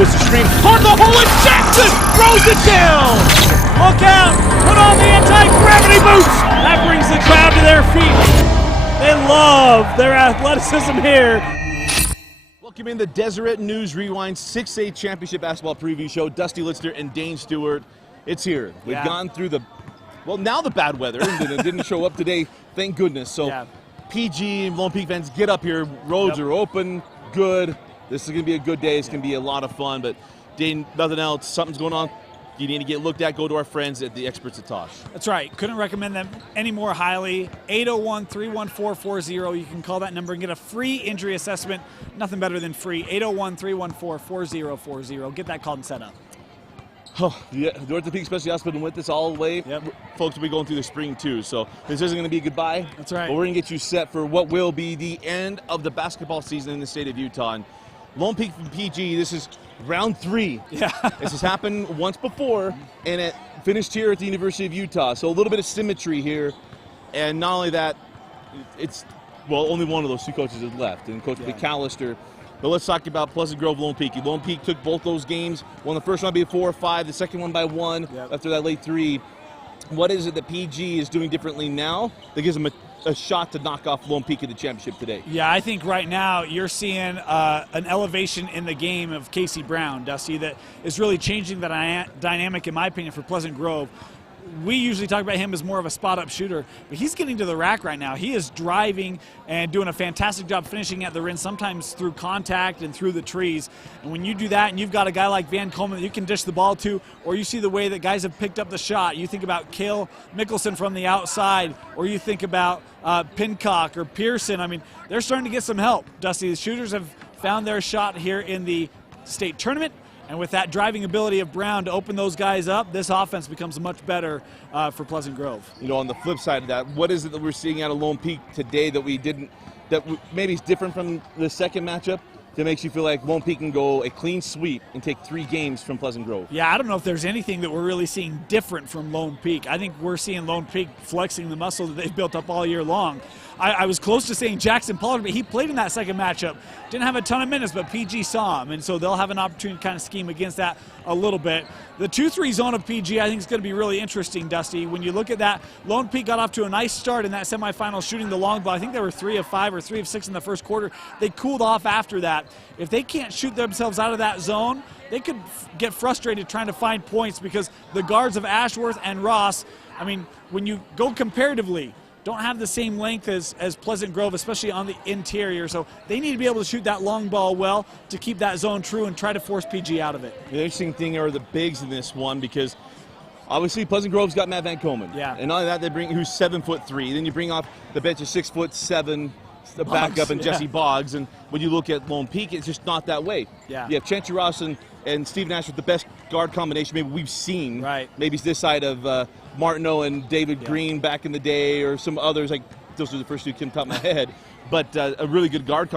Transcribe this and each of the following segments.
was the stream. Toward the hole, and Jackson throws it down! Look out! Put on the anti-gravity boots! That brings the crowd to their feet. They love their athleticism here. Welcome in the Deseret News Rewind 6A Championship Basketball Preview Show. Dusty Litzner and Dane Stewart. It's here. We've gone through the, well, now the bad weather. It didn't show up today, thank goodness. So PG and Lone Peak fans, get up here. Roads are open, good. This is going to be a good day. It's going to be a lot of fun. But Dane, nothing else. Something's going on. You need to get looked at. Go to our friends at the Experts at Tosh. That's right. Couldn't recommend them any more highly. 801-314-40. You can call that number and get a free injury assessment. Nothing better than free. 801-314-4040. Get that called and set up. Oh, yeah, the Orthopedic Specialty Hospital been with us all the way. Folks will be going through the spring too, so this isn't going to be a goodbye. That's right. But we're going to get you set for what will be the end of the basketball season in the state of Utah. And Lone Peak from PG, this is round 3. Yeah. This has happened once before, and it finished here at the University of Utah. So a little bit of symmetry here. And not only that, it's, well, only one of those two coaches is left, and Coach McAllister. But let's talk about Pleasant Grove, Lone Peak. Lone Peak took both those games. Won the first one by 4 or 5, the second one by 1 after that late 3. What is it that PG is doing differently now that gives them a shot to knock off Lone Peak in the championship today? Yeah, I think right now you're seeing an elevation in the game of Casey Brown, Dusty, that is really changing the dynamic, in my opinion, for Pleasant Grove. We usually talk about him as more of a spot-up shooter, but he's getting to the rack right now. He is driving and doing a fantastic job finishing at the rim, sometimes through contact and through the trees. And when you do that and you've got a guy like Van Coleman that you can dish the ball to, or you see the way that guys have picked up the shot, you think about Kale Mickelson from the outside, or you think about Pincock or Pearson. I mean, they're starting to get some help, Dusty. The shooters have found their shot here in the state tournament. And with that driving ability of Brown to open those guys up, this offense becomes much better for Pleasant Grove. You know, on the flip side of that, what is it that we're seeing out of Lone Peak today that we didn't, that maybe is different from the second matchup, that makes you feel like Lone Peak can go a clean sweep and take 3 games from Pleasant Grove? Yeah, I don't know if there's anything that we're really seeing different from Lone Peak. I think we're seeing Lone Peak flexing the muscle that they've built up all year long. I was close to saying Jackson Pollard, but he played in that second matchup. Didn't have a ton of minutes, but PG saw him, and so they'll have an opportunity to kind of scheme against that a little bit. The 2-3 zone of PG, I think, is going to be really interesting, Dusty. When you look at that, Lone Peak got off to a nice start in that semifinal shooting the long ball. I think they were 3 of 5 or 3 of 6 in the first quarter. They cooled off after that. If they can't shoot themselves out of that zone, they could get frustrated trying to find points because the guards of Ashworth and Ross, I mean, when you go comparatively, don't have the same length as Pleasant Grove, especially on the interior. So they need to be able to shoot that long ball well to keep that zone true and try to force PG out of it. The interesting thing are the bigs in this one, because obviously Pleasant Grove's got Matt Van Komen. Yeah. And not only that, they bring who's 7'3". Then you bring off the bench of 6'7", the backup, and Jesse Boggs. And when you look at Lone Peak, it's just not that way. Yeah. You have Chancey Ross and Stephen Ashford, the best guard combination maybe we've seen. Right. Maybe it's this side of Martineau and David Green back in the day, or some others. Like, those are the first two came top of my head. But a really good guard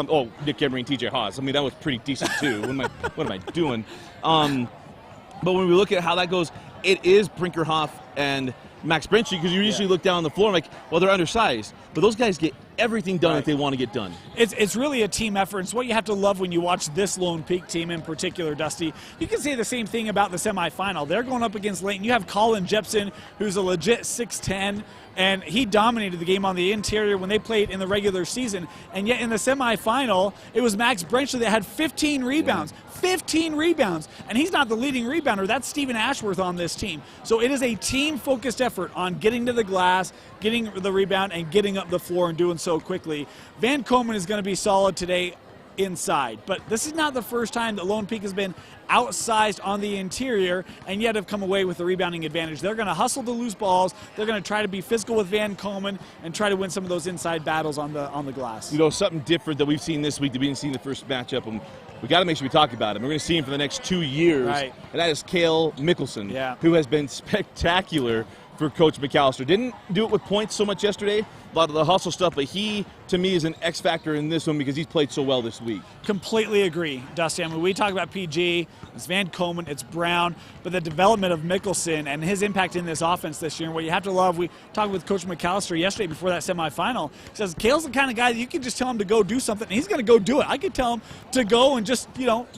Nick Emery and TJ Haas. I mean, that was pretty decent too. What am I doing? But when we look at how that goes, it is Brinkerhoff and Max Brenchy, because you usually look down on the floor and like, well, they're undersized. But those guys get everything done that they want to get done. It's really a team effort. It's what you have to love when you watch this Lone Peak team in particular, Dusty. You can say the same thing about the semifinal. They're going up against Layton. You have Colin Jepson, who's a legit 6'10", and he dominated the game on the interior when they played in the regular season. And yet in the semifinal, it was Max Brenchley that had 15 rebounds. 15 rebounds. And he's not the leading rebounder. That's Stephen Ashworth on this team. So it is a team-focused effort on getting to the glass, getting the rebound, and getting up the floor and doing so quickly. Van Komen is going to be solid today inside. But this is not the first time that Lone Peak has been outsized on the interior and yet have come away with the rebounding advantage. They're going to hustle the loose balls. They're going to try to be physical with Van Komen and try to win some of those inside battles on the glass. You know, something different that we've seen this week that we didn't see in the first matchup, and we got to make sure we talk about him. We're going to see him for the next 2 years, and that is Kale Mickelson, who has been spectacular for Coach McAllister. Didn't do it with points so much yesterday, a lot of the hustle stuff, but he, to me, is an X factor in this one because he's played so well this week. Completely agree, Dusty. I mean, we talk about PG, it's Van Komen, it's Brown, but the development of Mickelson and his impact in this offense this year, and what you have to love, we talked with Coach McAllister yesterday before that semifinal. He says, Kale's the kind of guy that you can just tell him to go do something, and he's going to go do it. I could tell him to go and just,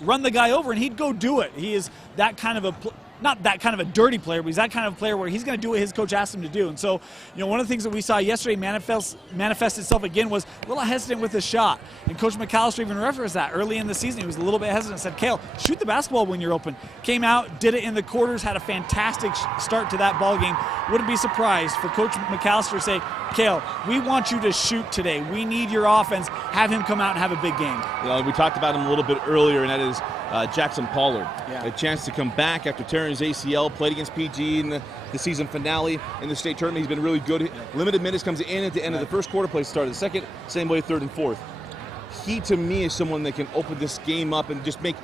run the guy over, and he'd go do it. He is that kind of not that kind of a dirty player, but he's that kind of player where he's going to do what his coach asked him to do. And so, one of the things that we saw yesterday manifest itself again was a little hesitant with his shot. And Coach McAllister even referenced that early in the season. He was a little bit hesitant, said, Kale, shoot the basketball when you're open. Came out, did it in the quarters, had a fantastic start to that ball game. Wouldn't be surprised for Coach McAllister to say, Kale, we want you to shoot today. We need your offense. Have him come out and have a big game. We talked about him a little bit earlier, and that is Jackson Pollard. Yeah. A chance to come back after tearing his ACL, played against PG in the season finale in the state tournament. He's been really good. Limited minutes, comes in at the end of the first quarter, plays start of the second, same way third and fourth. He, to me, is someone that can open this game up and just make,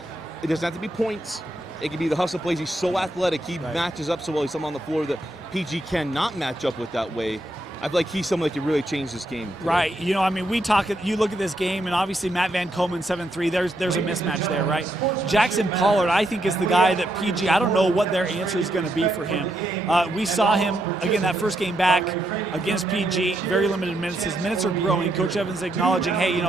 it doesn't have to be points. It can be the hustle plays. He's so athletic. He matches up so well. He's someone on the floor that PG cannot match up with that way. I feel like he's someone that can really change this game today. Right. You look at this game, and obviously Matt Van Komen, 7-3, there's a mismatch there, right? Jackson Pollard, I think, is the guy that PG, I don't know what their answer is going to be for him. We saw him, again, that first game back against PG, very limited minutes. His minutes are growing. Coach Evans acknowledging, hey,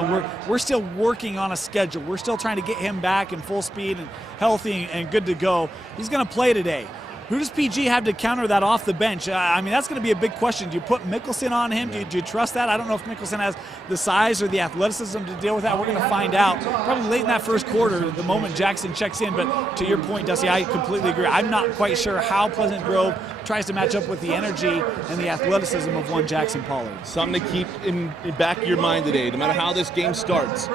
we're still working on a schedule. We're still trying to get him back in full speed and healthy and good to go. He's going to play today. Who does PG have to counter that off the bench? That's going to be a big question. Do you put Mickelson on him? Do you trust that? I don't know if Mickelson has the size or the athleticism to deal with that. We're going to find out probably late in that first quarter, the moment Jackson checks in. But to your point, Dusty, I completely agree. I'm not quite sure how Pleasant Grove tries to match up with the energy and the athleticism of one Jackson Pollard. Something to keep in back of your mind today, no matter how this game starts.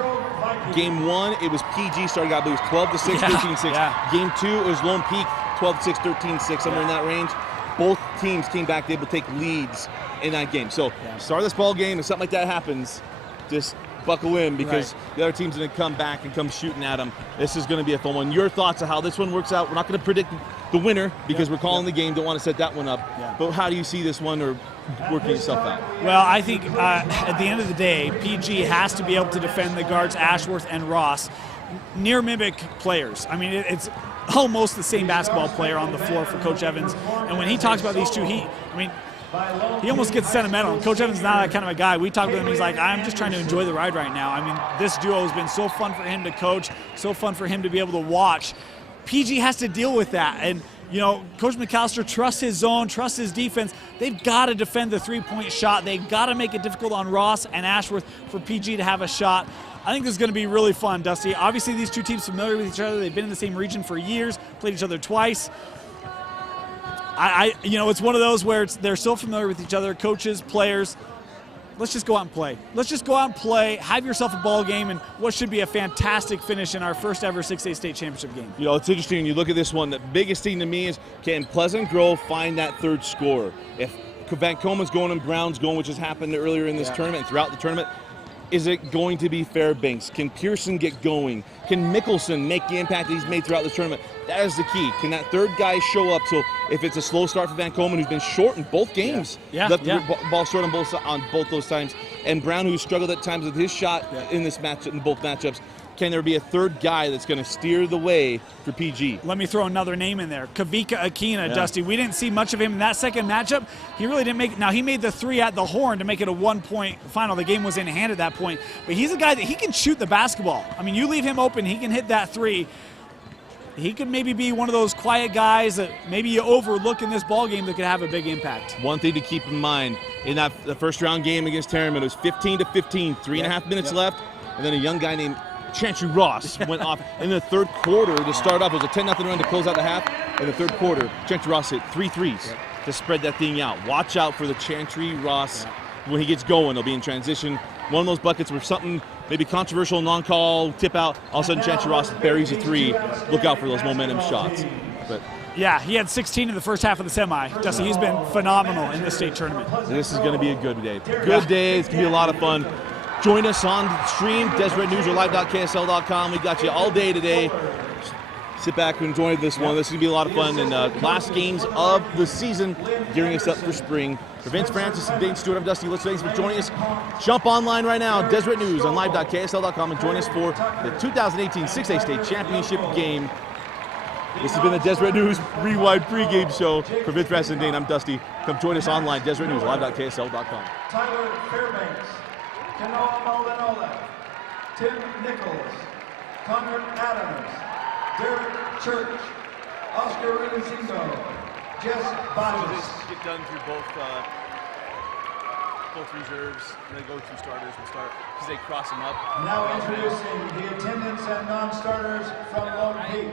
Game one, it was PG starting out, but it was 12-6, 13-6. Yeah. Game two, it was Lone Peak, 12-6, 13-6, somewhere in that range. Both teams came back able to take leads in that game. So start this ball game, if something like that happens, just buckle in because the other team's going to come back and come shooting at them. This is going to be a fun one. Your thoughts on how this one works out? We're not going to predict the winner because we're calling the game. Don't want to set that one up. But how do you see this one or working itself out? Well, I think at the end of the day, PG has to be able to defend the guards Ashworth and Ross, near mimic players. It's almost the same basketball player on the floor for Coach Evans. And when he talks about these two, he almost gets sentimental. Coach Evans is not that kind of a guy. We talk with him, he's like, I'm just trying to enjoy the ride right now. This duo has been so fun for him to coach, so fun for him to be able to watch. PG has to deal with that. And, Coach McAllister trusts his zone, trusts his defense. They've got to defend the three-point shot. They've got to make it difficult on Ross and Ashworth for PG to have a shot. I think this is going to be really fun, Dusty. Obviously, these two teams familiar with each other. They've been in the same region for years, played each other twice. It's one of those where they're so familiar with each other, coaches, players. Let's just go out and play. Let's just go out and play, have yourself a ball game, and what should be a fantastic finish in our first ever 6A state championship game. It's interesting when you look at this one. The biggest thing to me is, can Pleasant Grove find that third scorer? If Van Komen's going and Brown's going, which has happened earlier in this tournament and throughout the tournament, is it going to be Fairbanks? Can Pearson get going? Can Mickelson make the impact that he's made throughout this tournament? That is the key. Can that third guy show up? So if it's a slow start for Van Komen, who's been short in both games, left the ball short on both those times, and Brown, who struggled at times with his shot in this match, in both matchups, can there be a third guy that's going to steer the way for PG? Let me throw another name in there. Kavika Akina, Dusty. We didn't see much of him in that second matchup. He really didn't make it. Now, he made the three at the horn to make it a one-point final. The game was in hand at that point. But he's a guy that he can shoot the basketball. You leave him open, he can hit that three. He could maybe be one of those quiet guys that maybe you overlook in this ball game that could have a big impact. One thing to keep in mind, in the first round game against Terraman, it was 15-15, 3.5 minutes left, and then a young guy named Chantry Ross went off in the third quarter to start off. It was a 10-0 run to close out the half. In the third quarter, Chantry Ross hit 3 threes to spread that thing out. Watch out for the Chantry Ross when he gets going. He'll be in transition. One of those buckets where something maybe controversial, non-call, tip out, all of a sudden Chantry Ross buries a three. Look out for those momentum shots. But yeah, he had 16 in the first half of the semi. Dusty, he's been phenomenal in this state tournament. This is going to be a good day. Good day. It's going to be a lot of fun. Join us on the stream, DeseretNews or live.ksl.com. We got you all day today. sit back and enjoy this one. This is going to be a lot of fun. And last games of the season, gearing us up for spring. For Vince Francis and Dane Stewart, I'm Dusty Litz. Thanks for joining us. Jump online right now, Deseret News on live.ksl.com, and join us for the 2018 6A State Championship game. This has been the Deseret News Rewind pregame show. For Vince Francis and Dane, I'm Dusty. Come join us online, Deseret News, live.ksl.com. Tyler Fairbanks, Kanoa Maldanola, Tim Nichols, Connor Adams, Derek Church, Oscar Renazindo, Jess Bodges. Get done through both reserves, and then go to starters and start because they cross them up. Now introducing the attendants and non-starters from Lone Peak.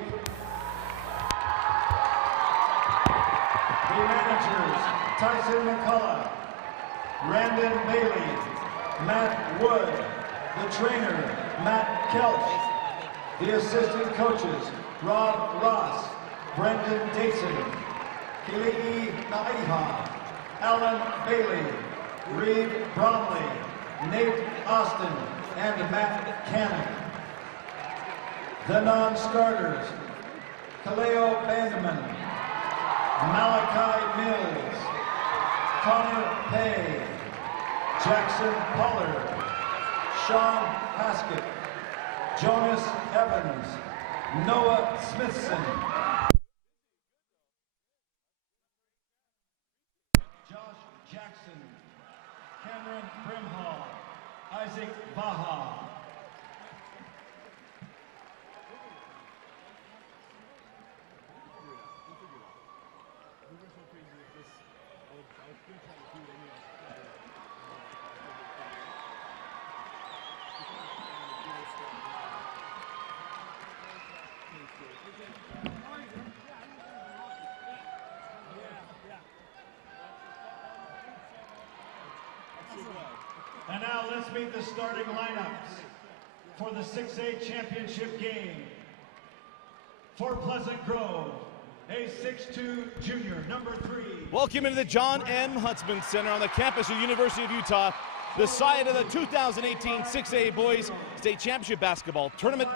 The managers, Tyson McCullough, Randon Bailey, Matt Wood. The trainer, Matt Kelch. The assistant coaches, Rob Ross, Brendan Dayson, Kilii Naiha, Alan Bailey, Reed Bromley, Nate Austin, and Matt Cannon. The non-starters, Kaleo Bandeman, Malachi Mills, Connor Pay, Jackson Pollard, Sean Haskett, Jonas Evans, Noah Smithson, Josh Jackson, Cameron Brimhall, Isaac Baha. And now let's meet the starting lineups for the 6A championship game. For Pleasant Grove, a 6'2" junior, number 3. Welcome into the John M. Huntsman Center on the campus of the University of Utah, the site of the 2018 6A Boys State Championship Basketball Tournament.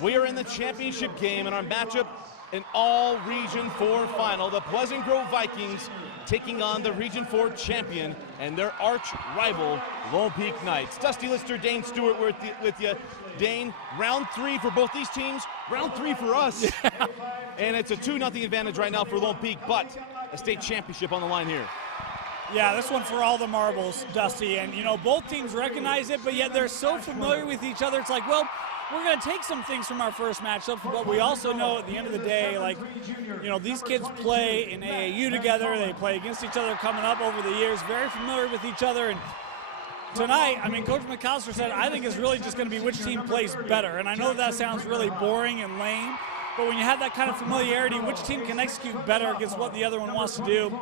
We are in the championship game, and our matchup, an all Region 4 final. The Pleasant Grove Vikings taking on the Region 4 champion and their arch rival, Lone Peak Knights. Dusty Lister, Dane Stewart, we're with you. Dane, round 3 for both these teams, round 3 for us. Yeah. And it's a 2-0 advantage right now for Lone Peak, but a state championship on the line here. Yeah, this one for all the marbles, Dusty. And, you know, both teams recognize it, but yet they're so familiar with each other. It's like, well, we're going to take some things from our first matchup, but we also know at the end of the day, like, you know, these kids play in AAU together. They play against each other coming up over the years, very familiar with each other. And tonight, I mean, Coach McAllister said, I think it's really just going to be which team plays better. And I know that sounds really boring and lame, but when you have that kind of familiarity, which team can execute better against what the other one wants to do,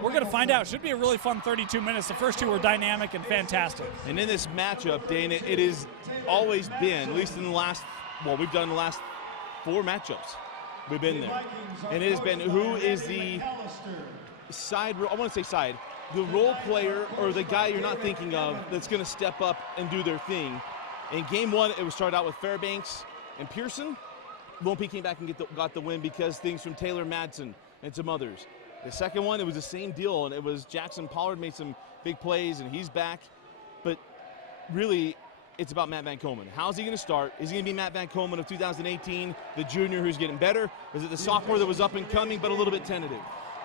we're going to find out. It should be a really fun 32 minutes. The first two were dynamic and fantastic. And in this matchup, Dane, it has always been, at least in the last, well, we've done the last 4 matchups. We've been there. And it has been who is the side, I want to say side, the role player or the guy you're not thinking of that's going to step up and do their thing. In game 1, it was started out with Fairbanks and Pearson. Lone Peak came back and got the win because things from Taylor Madsen and some others. The second one, it was the same deal, and it was Jackson Pollard made some big plays, and he's back. But really, it's about Matt Van Komen. How's he going to start? Is he going to be Matt Van Komen of 2018, the junior who's getting better? Is it the sophomore that was up and coming but a little bit tentative?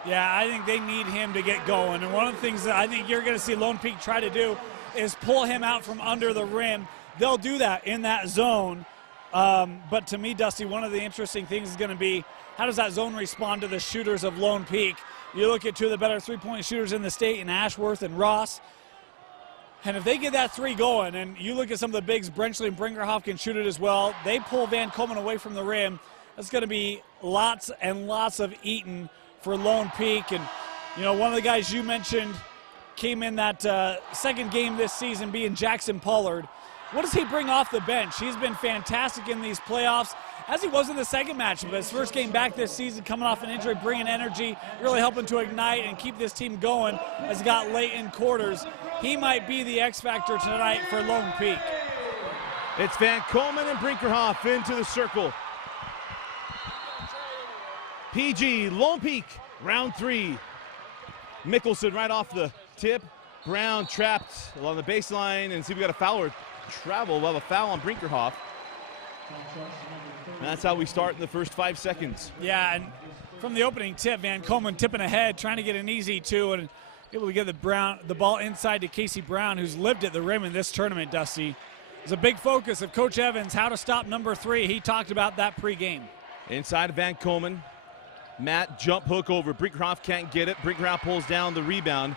Yeah, I think they need him to get going. And one of the things that I think you're going to see Lone Peak try to do is pull him out from under the rim. They'll do that in that zone. But to me, Dusty, one of the interesting things is going to be how does that zone respond to the shooters of Lone Peak? You look at 2 of the better three-point shooters in the state in Ashworth and Ross. And if they get that 3 going, and you look at some of the bigs, Brenchley and Brinkerhoff can shoot it as well, they pull Van Komen away from the rim, that's going to be lots and lots of eating for Lone Peak. And, you know, one of the guys you mentioned came in that second game this season being Jackson Pollard. What does he bring off the bench? He's been fantastic in these playoffs, as he was in the second match. But his first game back this season, coming off an injury, bringing energy, really helping to ignite and keep this team going as he got late in quarters. He might be the X factor tonight for Lone Peak. It's Van Komen and Brinkerhoff into the circle. PG, Lone Peak, round 3. Mickelson right off the tip. Brown trapped along the baseline, and see, we got a foul or travel. We'll have a foul on Brinkerhoff. And that's how we start in the first 5 seconds. Yeah, and from the opening tip, Van Komen tipping ahead, trying to get an easy 2, and able to get the ball inside to Casey Brown, who's lived at the rim in this tournament, Dusty. It's a big focus of Coach Evans, how to stop number 3. He talked about that pregame. Inside of Van Komen. Matt jump hook over. Brinkerhoff can't get it. Brinkerhoff pulls down the rebound.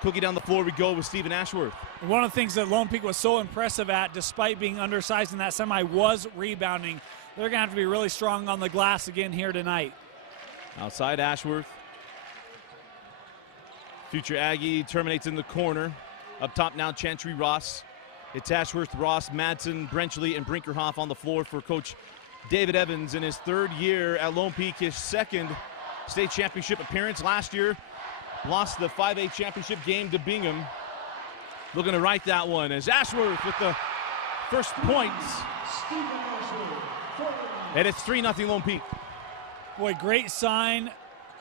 Cookie down the floor we go with Stephen Ashworth. One of the things that Lone Peak was so impressive at, despite being undersized in that semi, was rebounding. They're going to have to be really strong on the glass again here tonight. Outside Ashworth. Future Aggie terminates in the corner. Up top now Chantry Ross. It's Ashworth, Ross, Madsen, Brenchley, and Brinkerhoff on the floor for Coach David Evans in his 3rd year at Lone Peak, his 2nd state championship appearance. Last year, lost the 5A championship game to Bingham. Looking to right that one as Ashworth with the first points. And it's 3-0 Lone Peak. Boy, great sign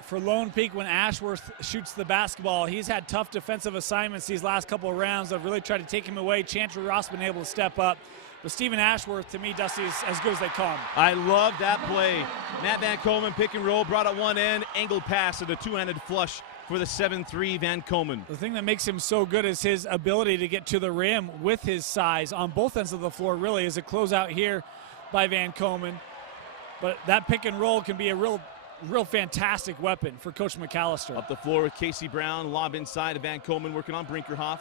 for Lone Peak when Ashworth shoots the basketball. He's had tough defensive assignments these last couple of rounds. I've really tried to take him away. Chantry Ross been able to step up. But Stephen Ashworth, to me, Dusty, is as good as they come. I love that play. Matt Van Komen, pick and roll, brought at one end, angled pass and a two-handed flush for the 7-3 Van Komen. The thing that makes him so good is his ability to get to the rim with his size on both ends of the floor, really, is a closeout here by Van Komen. But that pick and roll can be a real fantastic weapon for Coach McAllister. Up the floor with Casey Brown, lob inside of Van Komen, working on Brinkerhoff.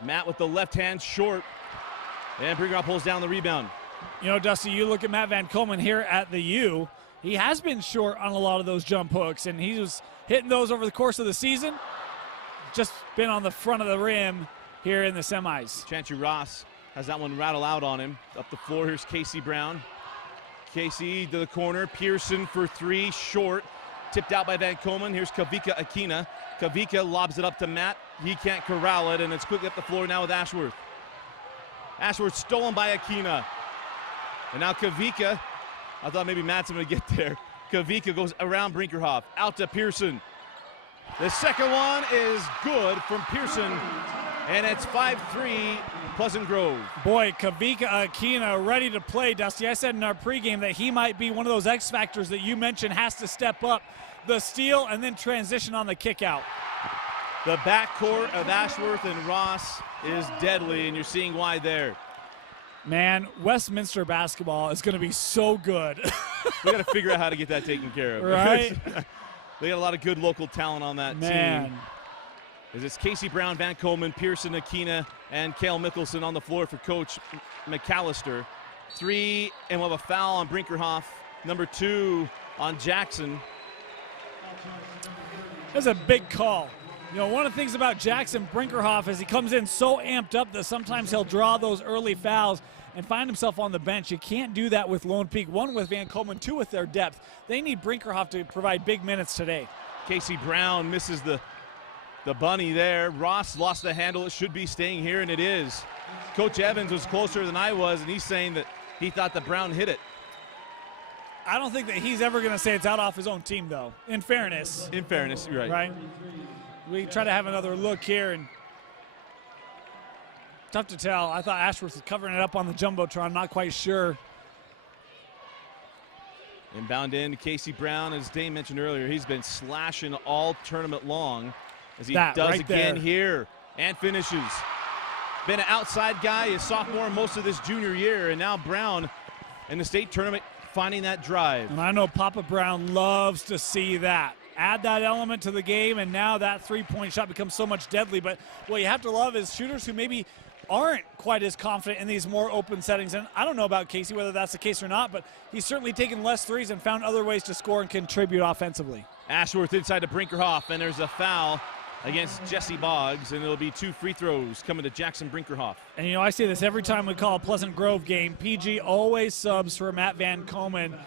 Matt with the left hand short, and Brinkerhoff pulls down the rebound. You know, Dusty, you look at Matt Van Komen here at the U, he has been short on a lot of those jump hooks, and he was hitting those over the course of the season. Just been on the front of the rim here in the semis. Chantry Ross has that one rattle out on him. Up the floor, here's Casey Brown. Casey to the corner, Pearson for 3, short. Tipped out by Van Komen. Here's Kavika Akina. Kavika lobs it up to Matt. He can't corral it, and it's quickly up the floor now with Ashworth. Ashworth stolen by Akina. And now Kavika, I thought maybe Madsen would get there. Kavika goes around Brinkerhoff, out to Pearson. The second one is good from Pearson, and it's 5-3 Pleasant Grove. Boy, Kavika Akina ready to play, Dusty. I said in our pregame that he might be one of those X factors that you mentioned, has to step up. The steal and then transition on the kick out. The backcourt of Ashworth and Ross is deadly, and you're seeing why there. Man, Westminster basketball is going to be so good. We got to figure out how to get that taken care of. Right? They got a lot of good local talent on that team. As it's Casey Brown, Van Komen, Pearson, Akina, and Kale Mickelson on the floor for Coach McAllister. 3, and we'll have a foul on Brinkerhoff. Number 2 on Jackson. That's a big call. You know, one of the things about Jackson Brinkerhoff is he comes in so amped up that sometimes he'll draw those early fouls and find himself on the bench. You can't do that with Lone Peak. 1 with Van Komen, 2 with their depth. They need Brinkerhoff to provide big minutes today. Casey Brown misses the bunny there. Ross lost the handle. It should be staying here, and it is. Coach Evans was closer than I was, and he's saying that he thought that Brown hit it. I don't think that he's ever going to say it's out off his own team, though, in fairness. In fairness, you're right. Right? We try to have another look here, and tough to tell. I thought Ashworth was covering it up on the Jumbotron. Not quite sure. Inbound in to Casey Brown. As Dane mentioned earlier, he's been slashing all tournament long, as he does right again there. here and finishes. Been an outside guy, a sophomore most of this junior year, and now Brown in the state tournament finding that drive. And I know Papa Brown loves to see that. Add that element to the game, and now that three-point shot becomes so much deadly. But what you have to love is shooters who maybe aren't quite as confident in these more open settings. And I don't know about Casey, whether that's the case or not, but he's certainly taken less threes and found other ways to score and contribute offensively. Ashworth inside to Brinkerhoff, and there's a foul against Jesse Boggs, and it'll be 2 free throws coming to Jackson Brinkerhoff. And, you know, I say this every time we call a Pleasant Grove game. PG always subs for Matt Van Komen.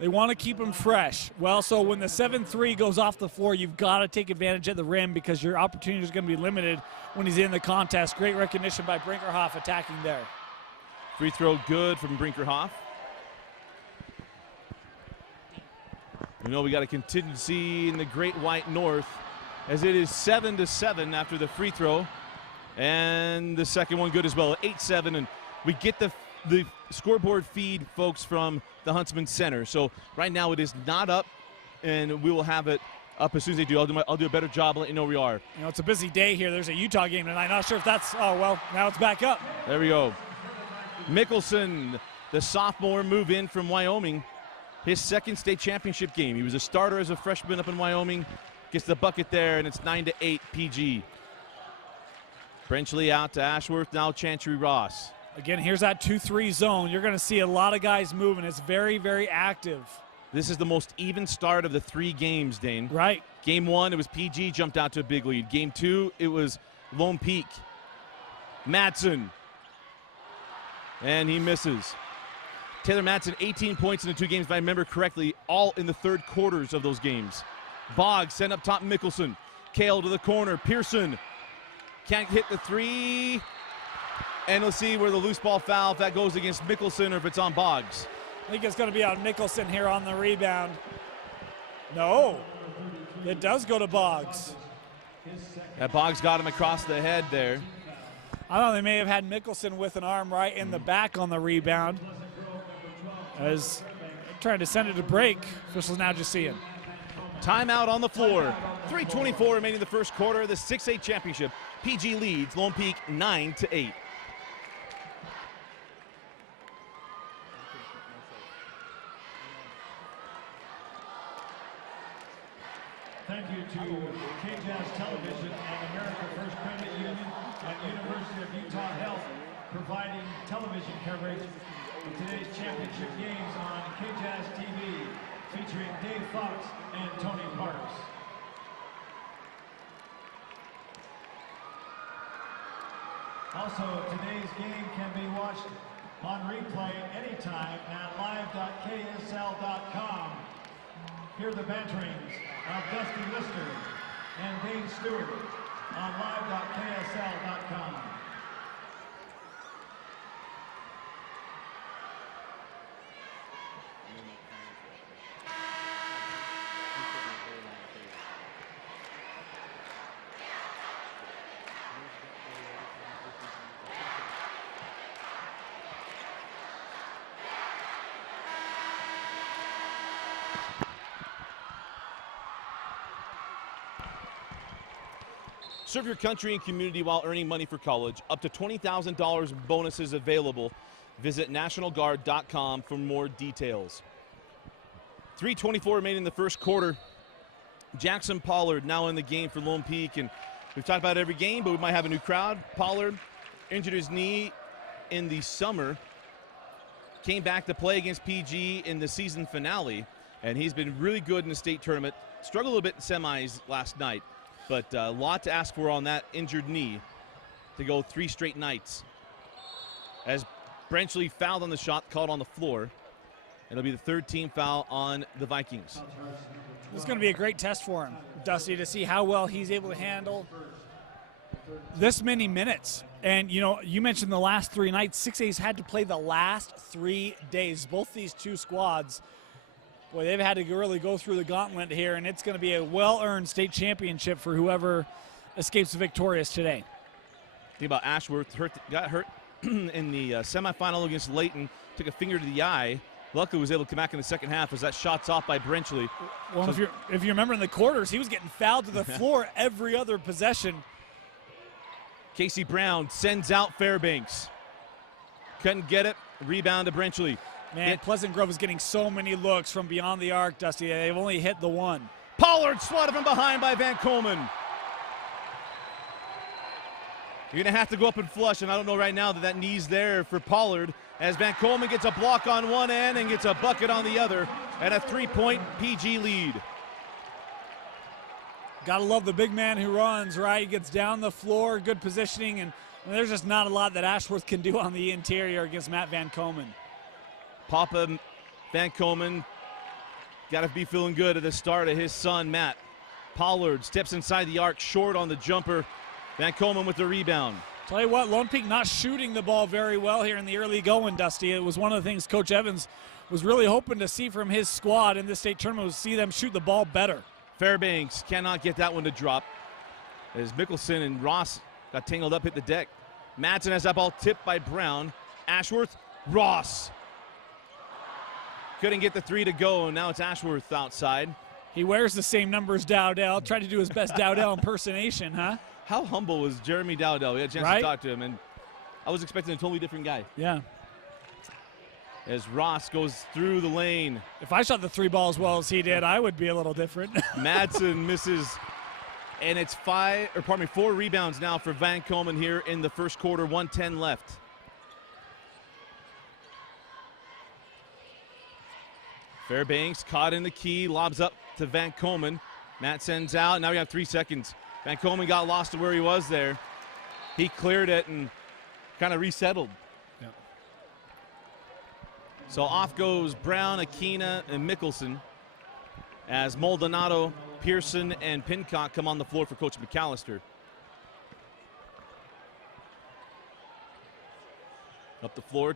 They want to keep him fresh. Well, so when the 7-3 goes off the floor, you've got to take advantage at the rim because your opportunity is going to be limited when he's in the contest. Great recognition by Brinkerhoff attacking there. Free throw good from Brinkerhoff. You know we got a contingency in the Great White North as it is 7-7 after the free throw. And the second one good as well, 8-7. And we get the scoreboard feed, folks, from the Huntsman Center. So right now it is not up, and we will have it up as soon as they do. I'll do a better job letting you know where we are. You know, it's a busy day here. There's a Utah game tonight. Not sure if that's, oh, well, now it's back up. There we go. Mickelson, the sophomore move in from Wyoming. His second state championship game. He was a starter as a freshman up in Wyoming. Gets the bucket there, and it's 9-8 PG. Brenchley out to Ashworth, now Chantry Ross. Again, here's that 2-3 zone. You're going to see a lot of guys moving. It's very, very active. This is the most even start of the 3 games, Dane. Right. Game 1, it was PG, jumped out to a big lead. Game 2, it was Lone Peak. Madsen. And he misses. Taylor Madsen, 18 points in the 2 games, if I remember correctly, all in the third quarters of those games. Boggs sent up top Mickelson. Kale to the corner. Pearson can't hit the 3. And we'll see where the loose ball foul, if that goes against Mickelson or if it's on Boggs. I think it's going to be on Mickelson here on the rebound. No, it does go to Boggs. That Boggs got him across the head there. I thought they may have had Mickelson with an arm right in the back on the rebound. As trying to send it to break, officials now just seeing. Timeout on the floor. 3:24 remaining in the first quarter of the 6A championship. PG leads Lone Peak 9-8. Thank you to KJAS Television and America First Credit Union and University of Utah Health providing television coverage of today's championship games on KJAS TV, featuring Dave Fox and Tony Parks. Also, today's game can be watched on replay anytime at live.ksl.com. Hear the banterings of Dusty Lister and Dane Stewart on live.ksl.com. Serve your country and community while earning money for college. Up to $20,000 bonuses available. Visit nationalguard.com for more details. 3:24 remaining in the first quarter. Jackson Pollard now in the game for Lone Peak. And we've talked about every game, but we might have a new crowd. Pollard injured his knee in the summer. Came back to play against PG in the season finale. And he's been really good in the state tournament. Struggled a little bit in semis last night. But a lot to ask for on that injured knee to go 3 straight nights. As Brenchley fouled on the shot, called on the floor. It'll be the 3rd team foul on the Vikings. This is going to be a great test for him, Dusty, to see how well he's able to handle this many minutes. And, you know, you mentioned the last 3 nights. 6A's had to play the last 3 days. Both these 2 squads, boy, they've had to really go through the gauntlet here, and it's going to be a well-earned state championship for whoever escapes victorious today. Think about Ashworth, got hurt in the semifinal against Layton, took a finger to the eye. Luckily was able to come back in the second half as that shot's off by Brenchley. Well, so, if you remember in the quarters, he was getting fouled to the floor every other possession. Casey Brown sends out Fairbanks. Couldn't get it. Rebound to Brenchley. Man, Pleasant Grove is getting so many looks from beyond the arc, Dusty. They've only hit the one. Pollard swatted from behind by Van Coleman. You're going to have to go up and flush, and I don't know right now that knee's there for Pollard as Van Coleman gets a block on one end and gets a bucket on the other, and a 3-point PG lead. Got to love the big man who runs, right? He gets down the floor, good positioning, and there's just not a lot that Ashworth can do on the interior against Matt Van Coleman. Papa Van Coleman got to be feeling good at the start of his son, Matt. Pollard steps inside the arc, short on the jumper. Van Coleman with the rebound. Tell you what, Lone Peak not shooting the ball very well here in the early going, Dusty. It was one of the things Coach Evans was really hoping to see from his squad in this state tournament, was see them shoot the ball better. Fairbanks cannot get that one to drop as Mickelson and Ross got tangled up, hit the deck. Madsen has that ball tipped by Brown. Ashworth, Ross. Couldn't get the three to go, and now it's Ashworth outside. He wears the same number as Dowdell. Tried to do his best Dowdell impersonation, huh? How humble was Jeremy Dowdell? We had a chance to talk to him, and I was expecting a totally different guy. Yeah. As Ross goes through the lane. If I shot the three ball as well as he did, I would be a little different. Madsen misses, and it's 4 rebounds now for Van Komen here in the first quarter, 1:10 left. Fairbanks caught in the key, lobs up to Van Komen. Madsen's out, now we have 3 seconds. Van Komen got lost to where he was there. He cleared it and kind of resettled. Yeah. So off goes Brown, Aquina, and Mickelson as Maldonado, Pearson, and Pincock come on the floor for Coach McAllister. Up the floor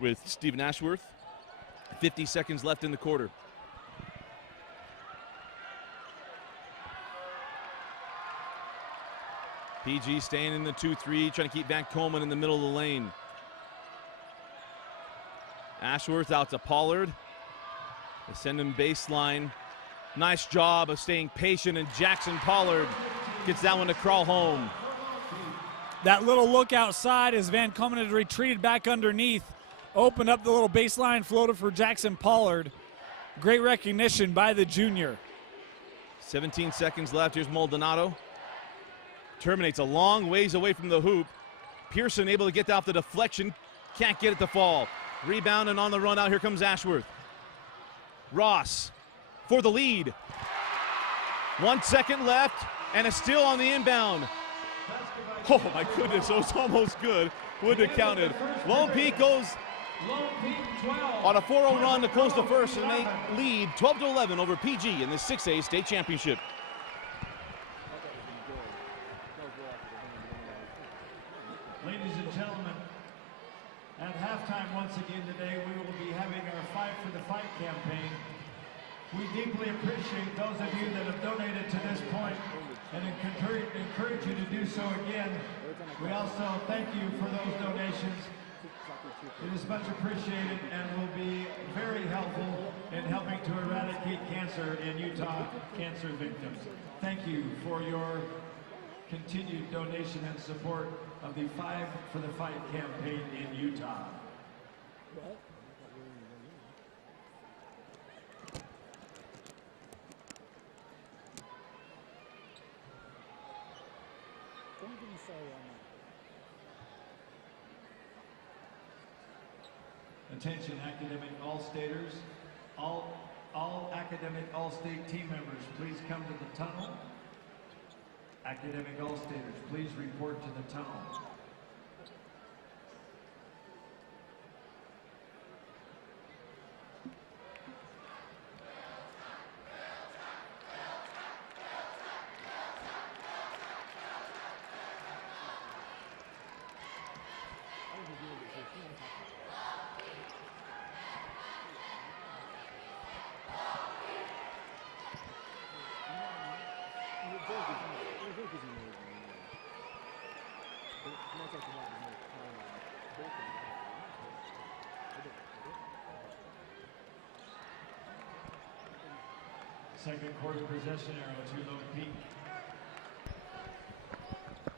with Stephen Ashworth. 50 seconds left in the quarter. PG staying in the 2-3, trying to keep Van Komen in the middle of the lane. Ashworth out to Pollard. They send him baseline. Nice job of staying patient, and Jackson Pollard gets that one to crawl home. That little look outside as Van Komen had retreated back underneath. Opened up the little baseline floater for Jackson Pollard. Great recognition by the junior. 17 seconds left. Here's Maldonado. Terminates a long ways away from the hoop. Pearson able to get off the deflection. Can't get it to fall. Rebound and on the run out. Here comes Ashworth. Ross for the lead. 1 second left and a steal on the inbound. Oh my goodness, it was almost good. Wouldn't have counted. Lone Peak goes on a 4-0 run to close the first, and they lead 12-11 over PG in the 6A state championship. Ladies and gentlemen, at halftime once again today, we will be having our Fight for the Fight campaign. We deeply appreciate those of you that have donated to this point and encourage you to do so again. We also thank you for those donations. It is much appreciated and will be very helpful in helping to eradicate cancer in Utah cancer victims. Thank you for your continued donation and support of the Fight for the Fight campaign in Utah. Attention academic all-staters, all academic all-state team members, please come to the tunnel. Academic all-staters, please report to the tunnel. Second quarter possession arrow to Lone Peak.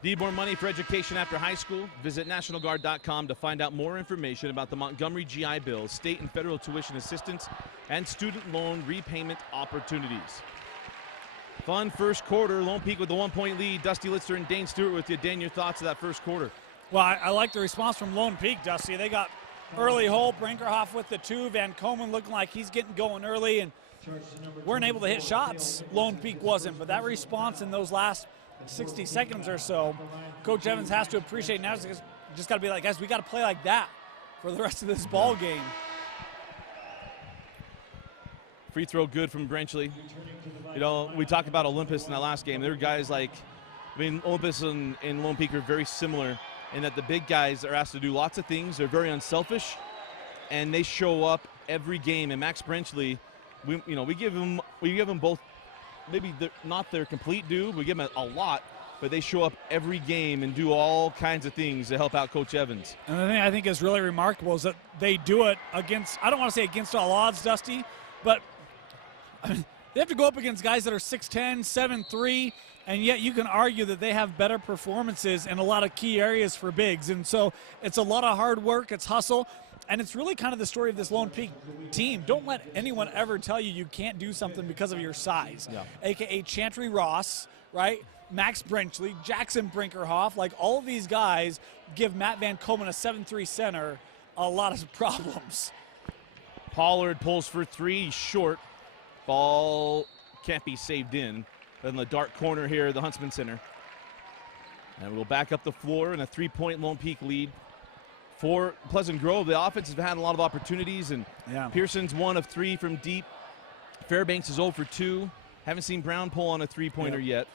Need more money for education after high school? Visit NationalGuard.com to find out more information about the Montgomery GI Bill, state and federal tuition assistance, and student loan repayment opportunities. Fun first quarter. Lone Peak with the 1-point lead. Dusty Litzer and Dane Stewart with you. Dane, your thoughts of that first quarter? Well, I like the response from Lone Peak, Dusty. They got early hole. Brinkerhoff with the 2. Van Komen looking like he's getting going early and weren't able to hit shots. Lone Peak wasn't, but that response in those last 60 seconds or so, Coach Evans has to appreciate now. Just got to be like, guys, we got to play like that for the rest of this ball game. Free throw good from Brenchley. You know, we talked about Olympus in that last game. There were guys like, I mean, Olympus and Lone Peak are very similar in that the big guys are asked to do lots of things. They're very unselfish, and they show up every game. And Max Brenchley, we give him both, maybe not their complete due. We give them a lot, but they show up every game and do all kinds of things to help out Coach Evans. And the thing I think is really remarkable is that they do it against, I don't want to say against all odds, Dusty, but they have to go up against guys that are 6'10", 7'3", and yet you can argue that they have better performances in a lot of key areas for bigs. And so it's a lot of hard work, it's hustle, and it's really kind of the story of this Lone Peak team. Don't let anyone ever tell you you can't do something because of your size. Yeah. AKA Chantry Ross, right? Max Brenchley, Jackson Brinkerhoff, like all of these guys give Matt Van Komen, a 7'3" center, a lot of problems. Pollard pulls for three, short. Ball can't be saved in. In the dark corner here, the Huntsman Center. And we'll back up the floor in a 3-point Lone Peak lead. For Pleasant Grove, the offense has had a lot of opportunities, and Pearson's 1 of 3 from deep. Fairbanks is 0 for 2. Haven't seen Brown pull on a three-pointer yet.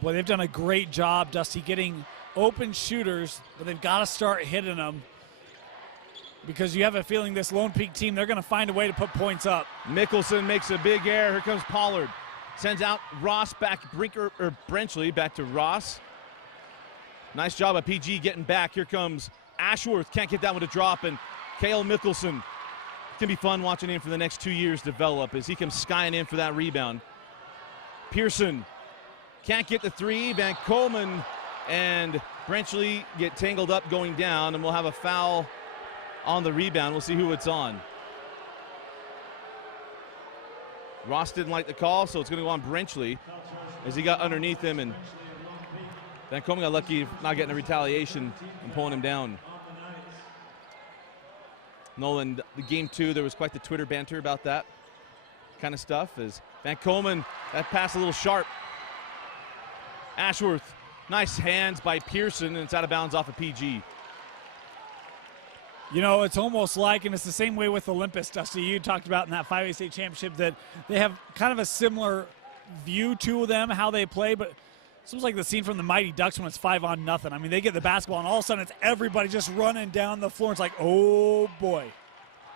Boy, they've done a great job, Dusty, getting open shooters, but they've got to start hitting them, because you have a feeling this Lone Peak team, they're going to find a way to put points up. Mickelson makes a big error. Here comes Pollard. Sends out Ross back, Brenchley back to Ross. Nice job of PG getting back. Here comes Ashworth. Can't get that one to drop. And Kale Mickelson. It's going to be fun watching him for the next 2 years develop as he comes skying in for that rebound. Pearson can't get the three. Van Komen and Brenchley get tangled up going down, and we'll have a foul on the rebound. We'll see who it's on. Ross didn't like the call, so it's going to go on Brenchley as he got underneath him, and Van Komen got lucky not getting a retaliation and pulling him down. Nolan, the game 2, there was quite the Twitter banter about that kind of stuff, as Van Komen, that pass a little sharp. Ashworth, nice hands by Pearson, and it's out of bounds off of PG. You know, it's almost like, and it's the same way with Olympus, Dusty, you talked about in that 5A state championship, that they have kind of a similar view to them, how they play, but it's almost like the scene from the Mighty Ducks when it's 5-on-0. I mean, they get the basketball, and all of a sudden it's everybody just running down the floor. It's like, oh, boy.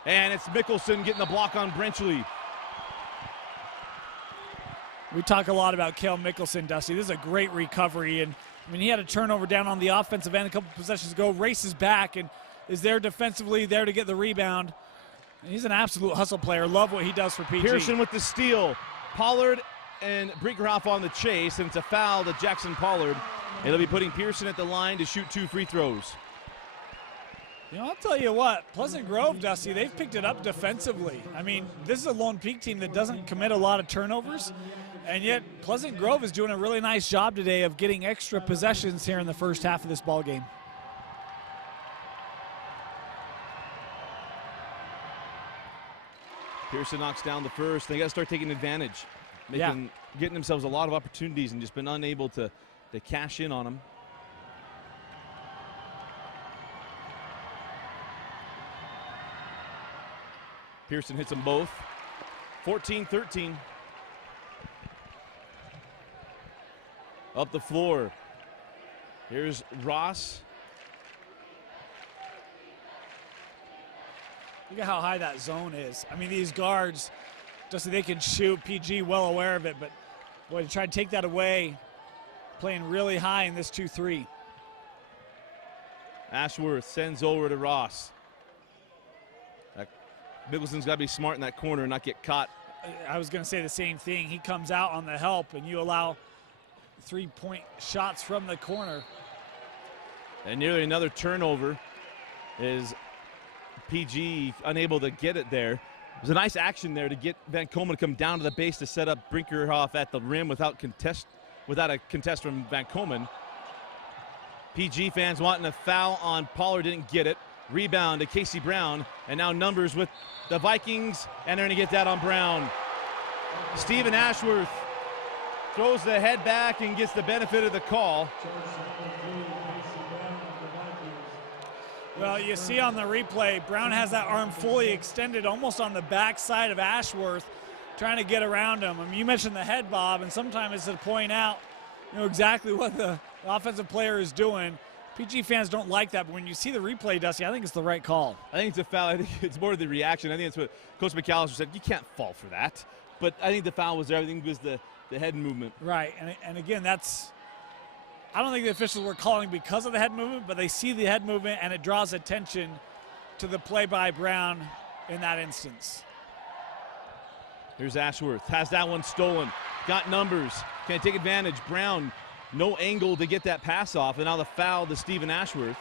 And it's Mickelson getting the block on Brenchley. We talk a lot about Kale Mickelson, Dusty. This is a great recovery, and I mean, he had a turnover down on the offensive end a couple possessions ago, races back, and is there defensively, there to get the rebound. And he's an absolute hustle player. Love what he does for PG. Pearson with the steal. Pollard and Brinkerhoff on the chase, and it's a foul to Jackson Pollard. It'll be putting Pearson at the line to shoot 2 free throws. You know, I'll tell you what, Pleasant Grove, Dusty, they've picked it up defensively. I mean, this is a Lone Peak team that doesn't commit a lot of turnovers, and yet Pleasant Grove is doing a really nice job today of getting extra possessions here in the first half of this ball game. Pearson knocks down the first. They got to start taking advantage, getting themselves a lot of opportunities and just been unable to cash in on them. Pearson hits them both. 14-13. Up the floor. Here's Ross. Look at how high that zone is. I mean, these guards, just they can shoot. PG well aware of it, but boy, to try to take that away, playing really high in this 2-3. Ashworth sends over to Ross. Mickelson's got to be smart in that corner and not get caught. I was going to say the same thing. He comes out on the help, and you allow 3-point shots from the corner. And nearly another turnover is PG unable to get it there. It was a nice action there to get Van Komen to come down to the base to set up Brinkerhoff at the rim without a contest from Van Komen. PG fans wanting a foul on Pollard, didn't get it. Rebound to Casey Brown, and now numbers with the Vikings, and they're going to get that on Brown. Stephen Ashworth throws the head back and gets the benefit of the call. Well, you see on the replay, Brown has that arm fully extended almost on the backside of Ashworth, trying to get around him. I mean, you mentioned the head bob, and sometimes it's to point out, exactly what the offensive player is doing. PG fans don't like that, but when you see the replay, Dusty, I think it's the right call. I think it's a foul. I think it's more the reaction. I think that's what Coach McAllister said. You can't fall for that. But I think the foul was there. I think it was the head movement. Right, and again, that's – I don't think the officials were calling because of the head movement, but they see the head movement, and it draws attention to the play by Brown in that instance. Here's Ashworth. Has that one stolen. Got numbers. Can take advantage. Brown, no angle to get that pass off, and now the foul to Stephen Ashworth.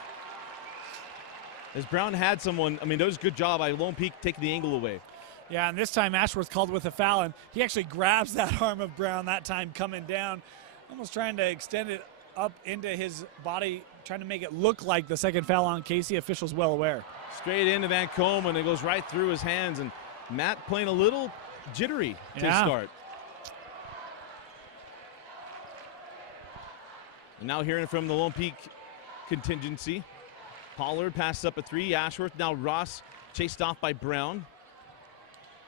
As Brown had someone, I mean, that was a good job by Lone Peak taking the angle away. Yeah, and this time Ashworth called with a foul, and he actually grabs that arm of Brown that time coming down, almost trying to extend it up into his body, trying to make it look like the second foul on Casey. Officials well aware. Straight into Van Komen. It goes right through his hands, and Matt playing a little jittery to start. And now hearing from the Lone Peak contingency. Pollard passes up a three. Ashworth, now Ross chased off by Brown.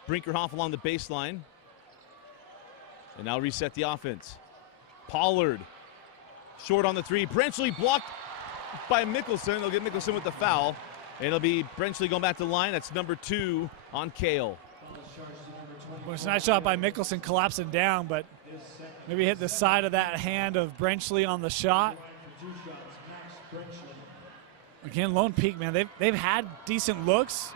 Brinkerhoff along the baseline. And now reset the offense. Pollard short on the three. Brenchley blocked by Mickelson. They'll get Mickelson with the foul. And it'll be Brenchley going back to the line. That's number 2 on Kale. Well, it's a nice shot by Mickelson collapsing down, but maybe hit the side of that hand of Brenchley on the shot. Again, Lone Peak, man, they've had decent looks.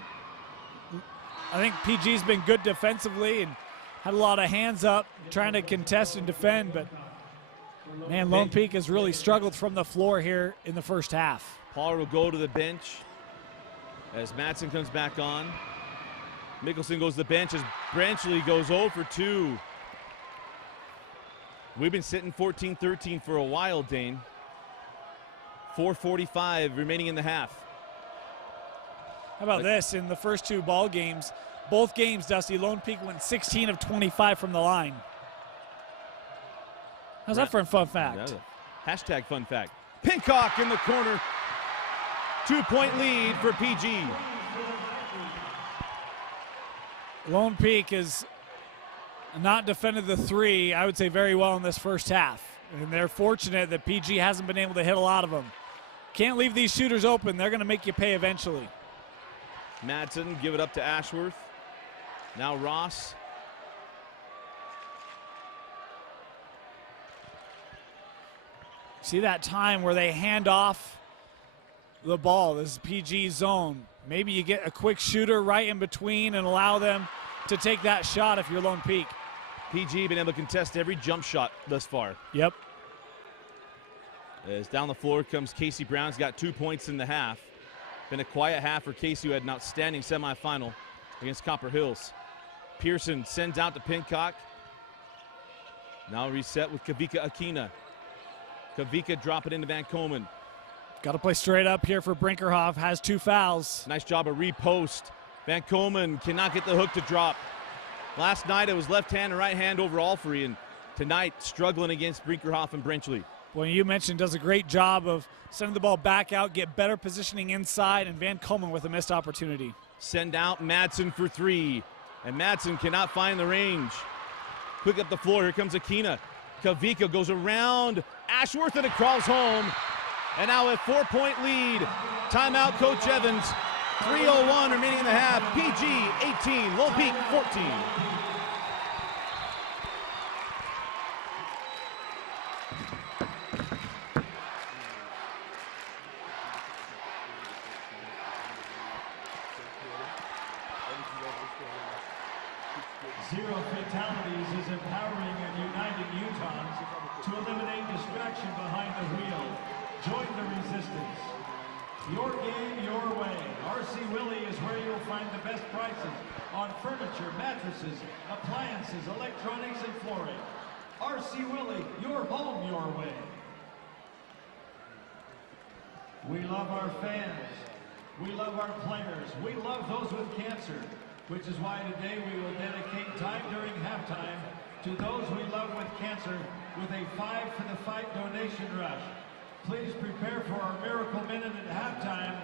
I think PG's been good defensively and had a lot of hands up trying to contest and defend, but man, Lone Peak has really struggled from the floor here in the first half. Pollard will go to the bench as Madsen comes back on. Mickelson goes to the bench as Brenchley goes 0 for 2. We've been sitting 14-13 for a while, Dane. 4:45 remaining in the half. How about this? In the first 2 ball games, both games, Dusty, Lone Peak went 16 of 25 from the line. How's that for a fun fact? Hashtag fun fact. Pincock in the corner. 2-point lead for PG. Lone Peak has not defended the 3, I would say, very well in this first half. And they're fortunate that PG hasn't been able to hit a lot of them. Can't leave these shooters open. They're going to make you pay eventually. Madsen give it up to Ashworth. Now Ross. See that time where they hand off the ball. This is PG's zone. Maybe you get a quick shooter right in between and allow them to take that shot if you're Lone Peak. PG been able to contest every jump shot thus far. Yep. As down the floor comes Casey Brown. He's got 2 points in the half. Been a quiet half for Casey, who had an outstanding semifinal against Copper Hills. Pearson sends out to Pincock. Now reset with Kavika Akina. Kavika drop it into Van Komen. Got to play straight up here for Brinkerhoff. Has 2 fouls. Nice job of repost. Van Komen cannot get the hook to drop. Last night it was left hand and right hand over Alfrey, and tonight struggling against Brinkerhoff and Brenchley. Well, you mentioned does a great job of sending the ball back out, get better positioning inside, and Van Komen with a missed opportunity. Send out Madsen for 3, and Madsen cannot find the range. Quick up the floor, here comes Akina. Kavika goes around Ashworth and it crawls home. And now a 4-point lead. Timeout, Coach Evans. 3:01 remaining in the half. PG 18, Lone Peak 14. Zero fatalities is empowering and uniting Utahns to eliminate distraction behind the wheel. Join the resistance. Your game, your way. RC Willey is where you'll find the best prices on furniture, mattresses, appliances, electronics, and flooring. RC Willey, your home, your way. We love our fans. We love our players. We love those with cancer, which is why today we will dedicate time during halftime to those we love with cancer with a 5 for the Fight donation rush. Please prepare for our Miracle Minute at halftime.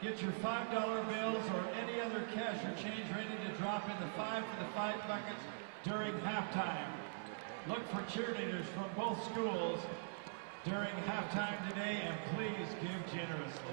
Get your $5 bills or any other cash or change ready to drop in the 5 for the Fight buckets during halftime. Look for cheerleaders from both schools during halftime today, and please give generously.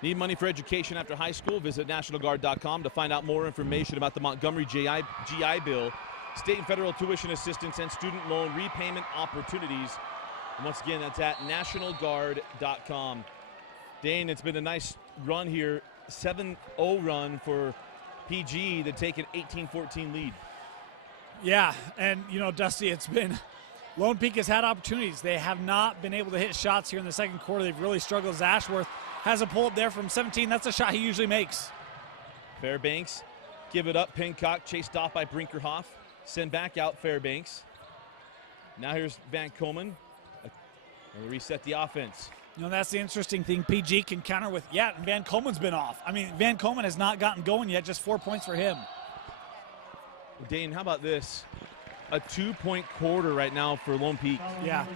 Need money for education after high school? Visit NationalGuard.com to find out more information about the Montgomery GI Bill, state and federal tuition assistance, and student loan repayment opportunities. And once again, that's at NationalGuard.com. Dane, it's been a nice run here. 7-0 run for PG to take an 18-14 lead. Yeah, and, you know, Dusty, it's been – Lone Peak has had opportunities. They have not been able to hit shots here in the second quarter. They've really struggled as Ashworth has a pull-up there from 17. That's a shot he usually makes. Fairbanks give it up. Pincock chased off by Brinkerhoff. Send back out Fairbanks. Now here's Van Komen. And reset the offense. You know, that's the interesting thing. PG can counter with, yeah, and Van Komen's been off. I mean, Van Komen has not gotten going yet. Just 4 points for him. Dane, how about this? A 2-point quarter right now for Lone Peak. Yeah.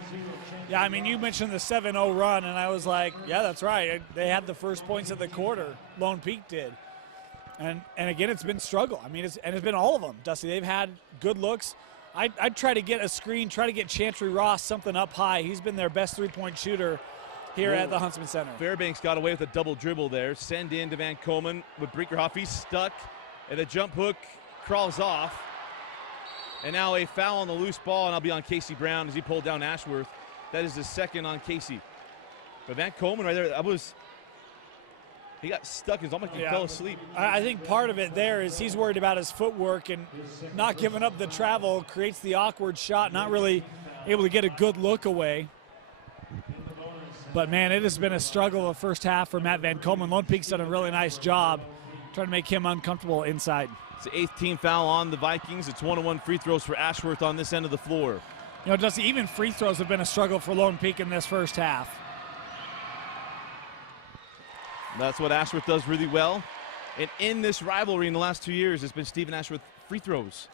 Yeah, I mean, you mentioned the 7-0 run, and I was like, yeah, that's right. They had the first points of the quarter. Lone Peak did. And again, it's been struggle. I mean, it's been all of them, Dusty. They've had good looks. I'd try to get a screen, try to get Chantry Ross something up high. He's been their best three-point shooter here at the Huntsman Center. Fairbanks got away with a double dribble there. Send in to Van Komen with Brinkerhoff. He's stuck, and the jump hook crawls off. And now a foul on the loose ball, and I'll be on Casey Brown as he pulled down Ashworth. That is the second on Casey. But Van Komen right there, he got stuck. It's almost like he fell asleep. I think part of it there is he's worried about his footwork and not giving up the travel, creates the awkward shot, not really able to get a good look away. But, man, it has been a struggle the first half for Matt Van Komen. Lone Peak's done a really nice job trying to make him uncomfortable inside. It's the 8th team foul on the Vikings. It's 1-1 free throws for Ashworth on this end of the floor. You know, Dusty, even free throws have been a struggle for Lone Peak in this first half. That's what Ashworth does really well. And in this rivalry in the last 2 years, it's been Stephen Ashworth free throws.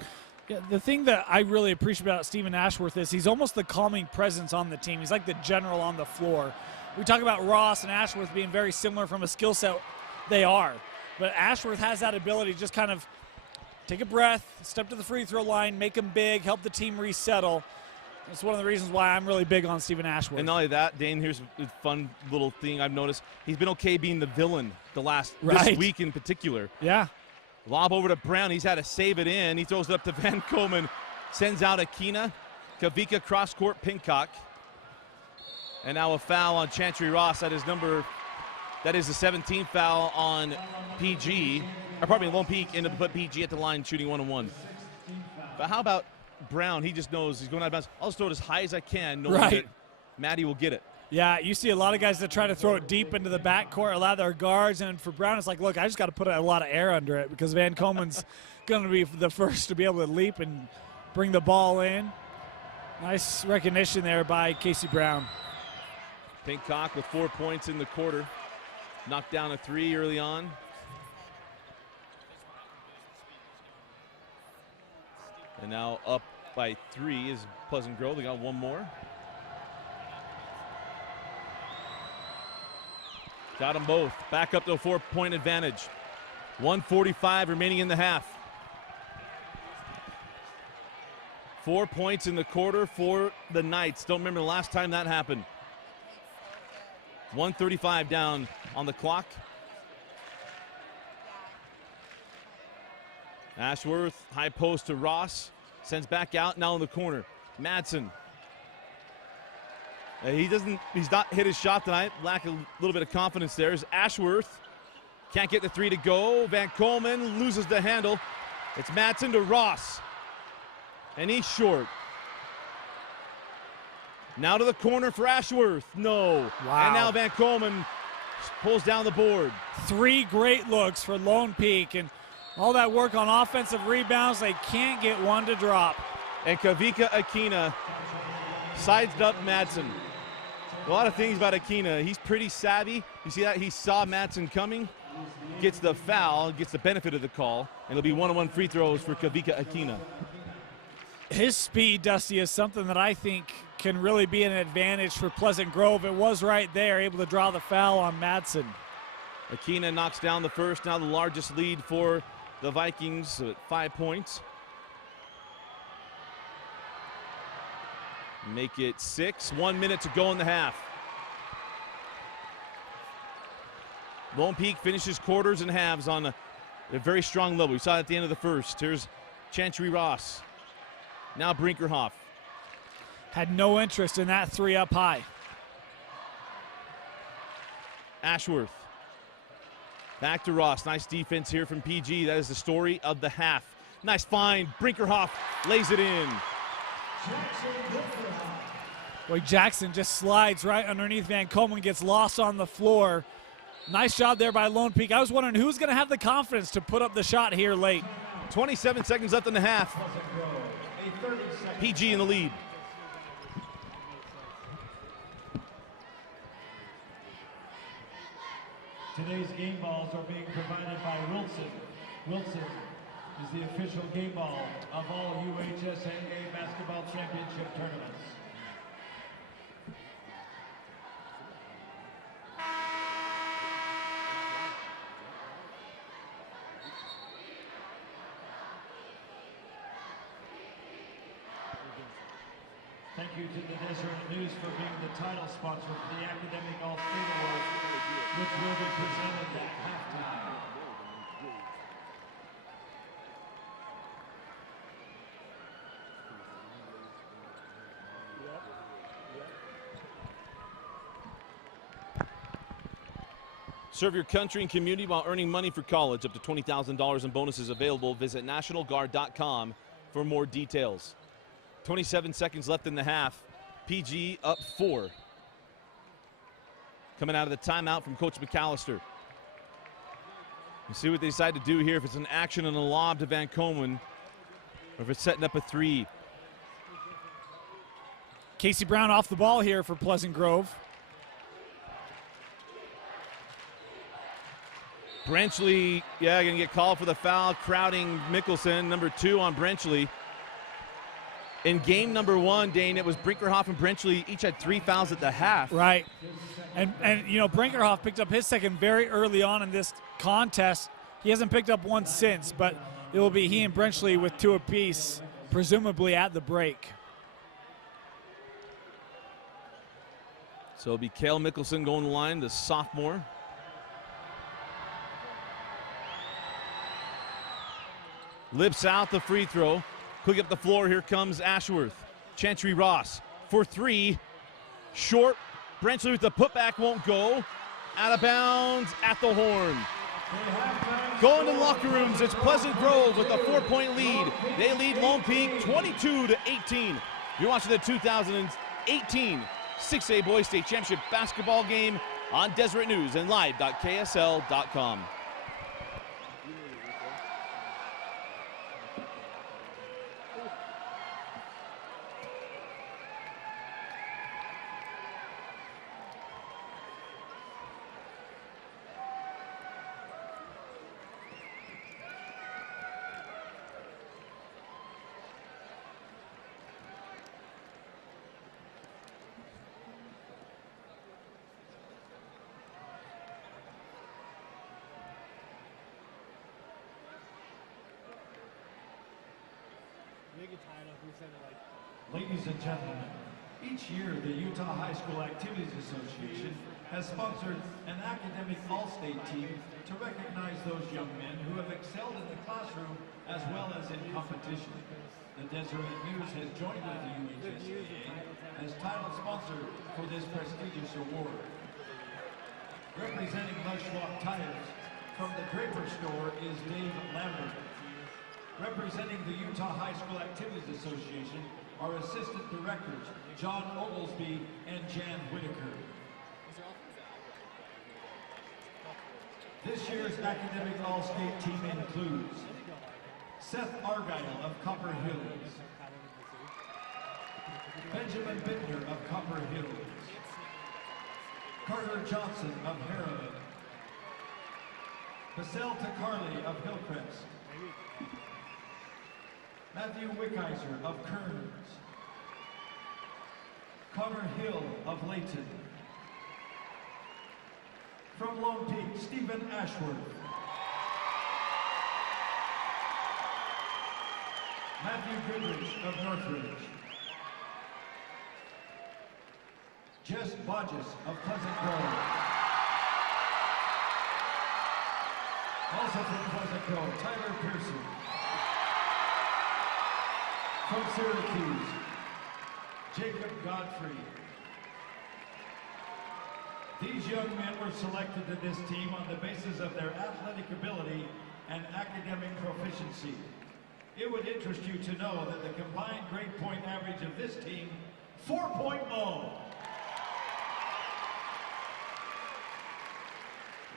Yeah, the thing that I really appreciate about Stephen Ashworth is he's almost the calming presence on the team. He's like the general on the floor. We talk about Ross and Ashworth being very similar from a skill set. They are. But Ashworth has that ability to just kind of take a breath, step to the free throw line, make them big, help the team resettle. That's one of the reasons why I'm really big on Stephen Ashworth. And not only that, Dane, here's a fun little thing I've noticed. He's been okay being the villain this week in particular. Yeah. Lob over to Brown. He's had to save it in. He throws it up to Van Komen. Sends out Akina. Kavika cross-court Pincock. And now a foul on Chantry Ross. That is the 17th foul on PG. Or pardon me, Lone Peak ended up put PG at the line shooting 1-on-1. But how about Brown? He just knows he's going out of bounds. I'll just throw it as high as I can, knowing that Maddie will get it. Yeah, you see a lot of guys that try to throw it deep into the backcourt, allow their guards, and for Brown, it's like, look, I just got to put a lot of air under it because Van Komen's going to be the first to be able to leap and bring the ball in. Nice recognition there by Casey Brown. Pincock with 4 points in the quarter. Knocked down a three early on. And now up by 3 is Pleasant Grove. They got one more. Got them both. Back up to a 4-point advantage. 1:45 remaining in the half. 4 points in the quarter for the Knights. Don't remember the last time that happened. 1:35 down on the clock. Ashworth, high post to Ross. Sends back out, now in the corner. Madsen. He's not hit his shot tonight. Lack a little bit of confidence there. Is Ashworth. Can't get the three to go. Van Komen loses the handle. It's Madsen to Ross. And he's short. Now to the corner for Ashworth. No. Wow. And now Van Komen pulls down the board. 3 great looks for Lone Peak, and all that work on offensive rebounds, they can't get one to drop. And Kavika Akina sided up Madsen. A lot of things about Akina. He's pretty savvy. You see that? He saw Madsen coming, gets the foul, gets the benefit of the call, and it'll be one-on-one free throws for Kavika Akina. His speed, Dusty, is something that I think can really be an advantage for Pleasant Grove. It was right there, able to draw the foul on Madsen. Akina knocks down the first, now the largest lead for the Vikings at 5 points. Make it 6. 1 minute to go in the half. Lone Peak finishes quarters and halves on a very strong level. We saw it at the end of the first. Here's Chantry Ross. Now Brinkerhoff. Had no interest in that three up high. Ashworth. Back to Ross. Nice defense here from PG. That is the story of the half. Nice find. Brinkerhoff lays it in. Boy, Jackson just slides right underneath Van Komen, gets lost on the floor. Nice job there by Lone Peak. I was wondering who's going to have the confidence to put up the shot here late. 27 seconds left in the half. PG in the lead. Today's game balls are being provided by Wilson. Wilson is the official game ball of all UHSAA basketball championship tournaments. Thank you to the Deseret News for being the title sponsor for the Academic All-State Award, which will be presented at halftime. Serve your country and community while earning money for college. Up to $20,000 in bonuses available. Visit nationalguard.com for more details. 27 seconds left in the half. PG up 4. Coming out of the timeout from Coach McAllister. We'll see what they decide to do here, if it's an action and a lob to Van Komen, or if it's setting up a three. Casey Brown off the ball here for Pleasant Grove. Brenchley, yeah, going to get called for the foul, crowding Mickelson, number 2 on Brenchley. In game number 1, Dane, it was Brinkerhoff and Brenchley each had 3 fouls at the half. Right. And you know, Brinkerhoff picked up his second very early on in this contest. He hasn't picked up one since, but it will be he and Brenchley with 2 apiece, presumably at the break. So it'll be Kale Mickelson going to the line, the sophomore. Lips out the free throw. Quick up the floor, here comes Ashworth. Chantry Ross for 3. Short. Brenchley with the putback won't go. Out of bounds at the horn. Going to the locker rooms, it's Pleasant Grove with a 4-point lead. They lead Lone Peak 22-18. You're watching the 2018 6A Boys State Championship basketball game on Deseret News and live.ksl.com. Ladies and gentlemen, each year the Utah High School Activities Association has sponsored an academic all-state team to recognize those young men who have excelled in the classroom as well as in competition. The Deseret News has joined with the UHSAA as title sponsor for this prestigious award. Representing Mushwalk Tires from the Draper store is Dave Lambert. Representing the Utah High School Activities Association are Assistant Directors John Oglesby and Jan Whitaker. This year's academic all-state team includes Seth Argyle of Copper Hills, Benjamin Bittner of Copper Hills. Carter Johnson of Harriman. Marcel Tacarli of Hillcrest. Matthew Wickizer of Kearns. Connor Hill of Layton. From Lone Peak, Stephen Ashworth. Matthew Goodrich of Northridge. Jess Bodges of Pleasant Grove. Also from Pleasant Grove, Tyler Pearson. From Syracuse, Jacob Godfrey. These young men were selected to this team on the basis of their athletic ability and academic proficiency. It would interest you to know that the combined grade point average of this team, 4.0.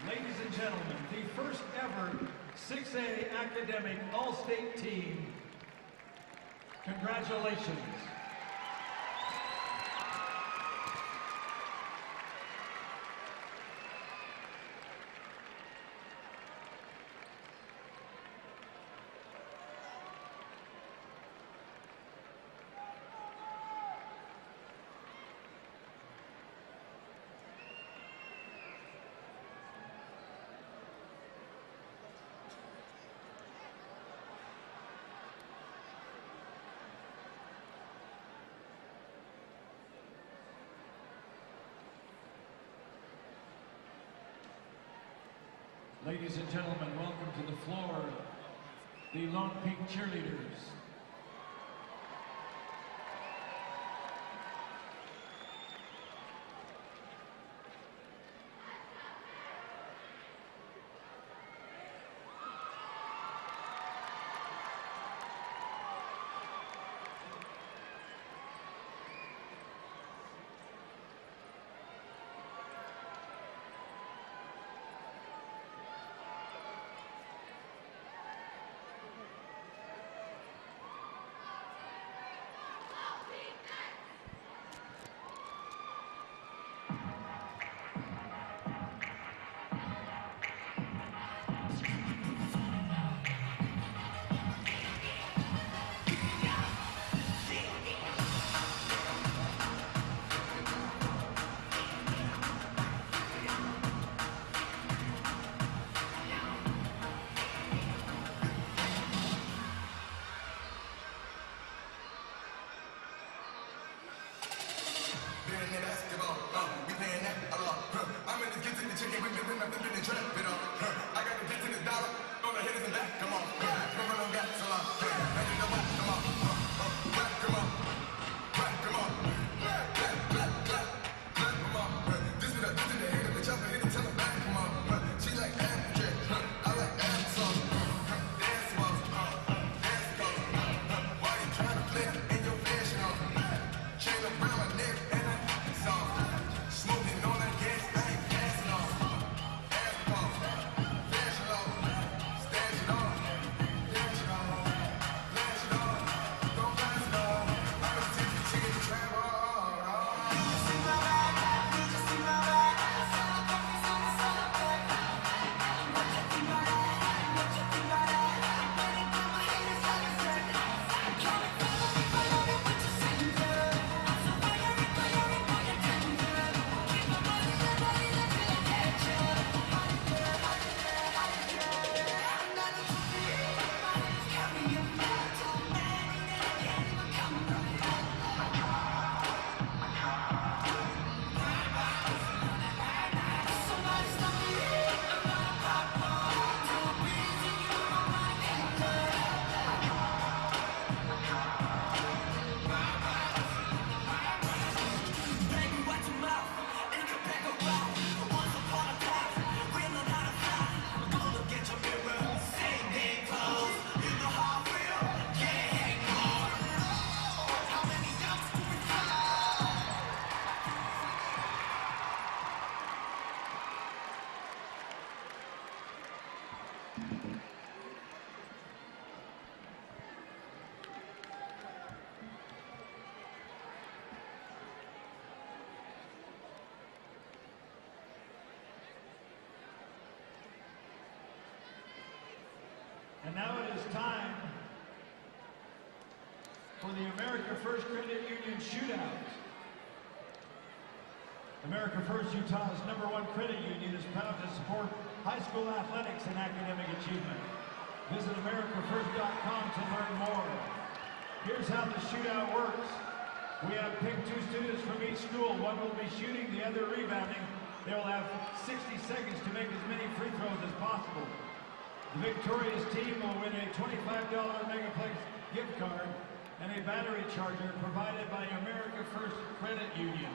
Ladies and gentlemen, the first ever 6A academic all-state team. Congratulations. Ladies and gentlemen, welcome to the floor, the Lone Peak cheerleaders. for the America First Credit Union Shootout. America First, Utah's #1 credit union, is proud to support high school athletics and academic achievement. Visit AmericaFirst.com to learn more. Here's how the shootout works. We have picked 2 students from each school. One will be shooting, the other rebounding. They will have 60 seconds to make as many free throws as possible. The victorious team will win a $25 Megaplex gift card and a battery charger provided by America First Credit Union.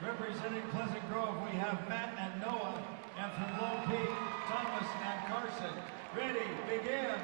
Representing Pleasant Grove, we have Matt and Noah, and from Lone Peak, Thomas and Carson. Ready, begin.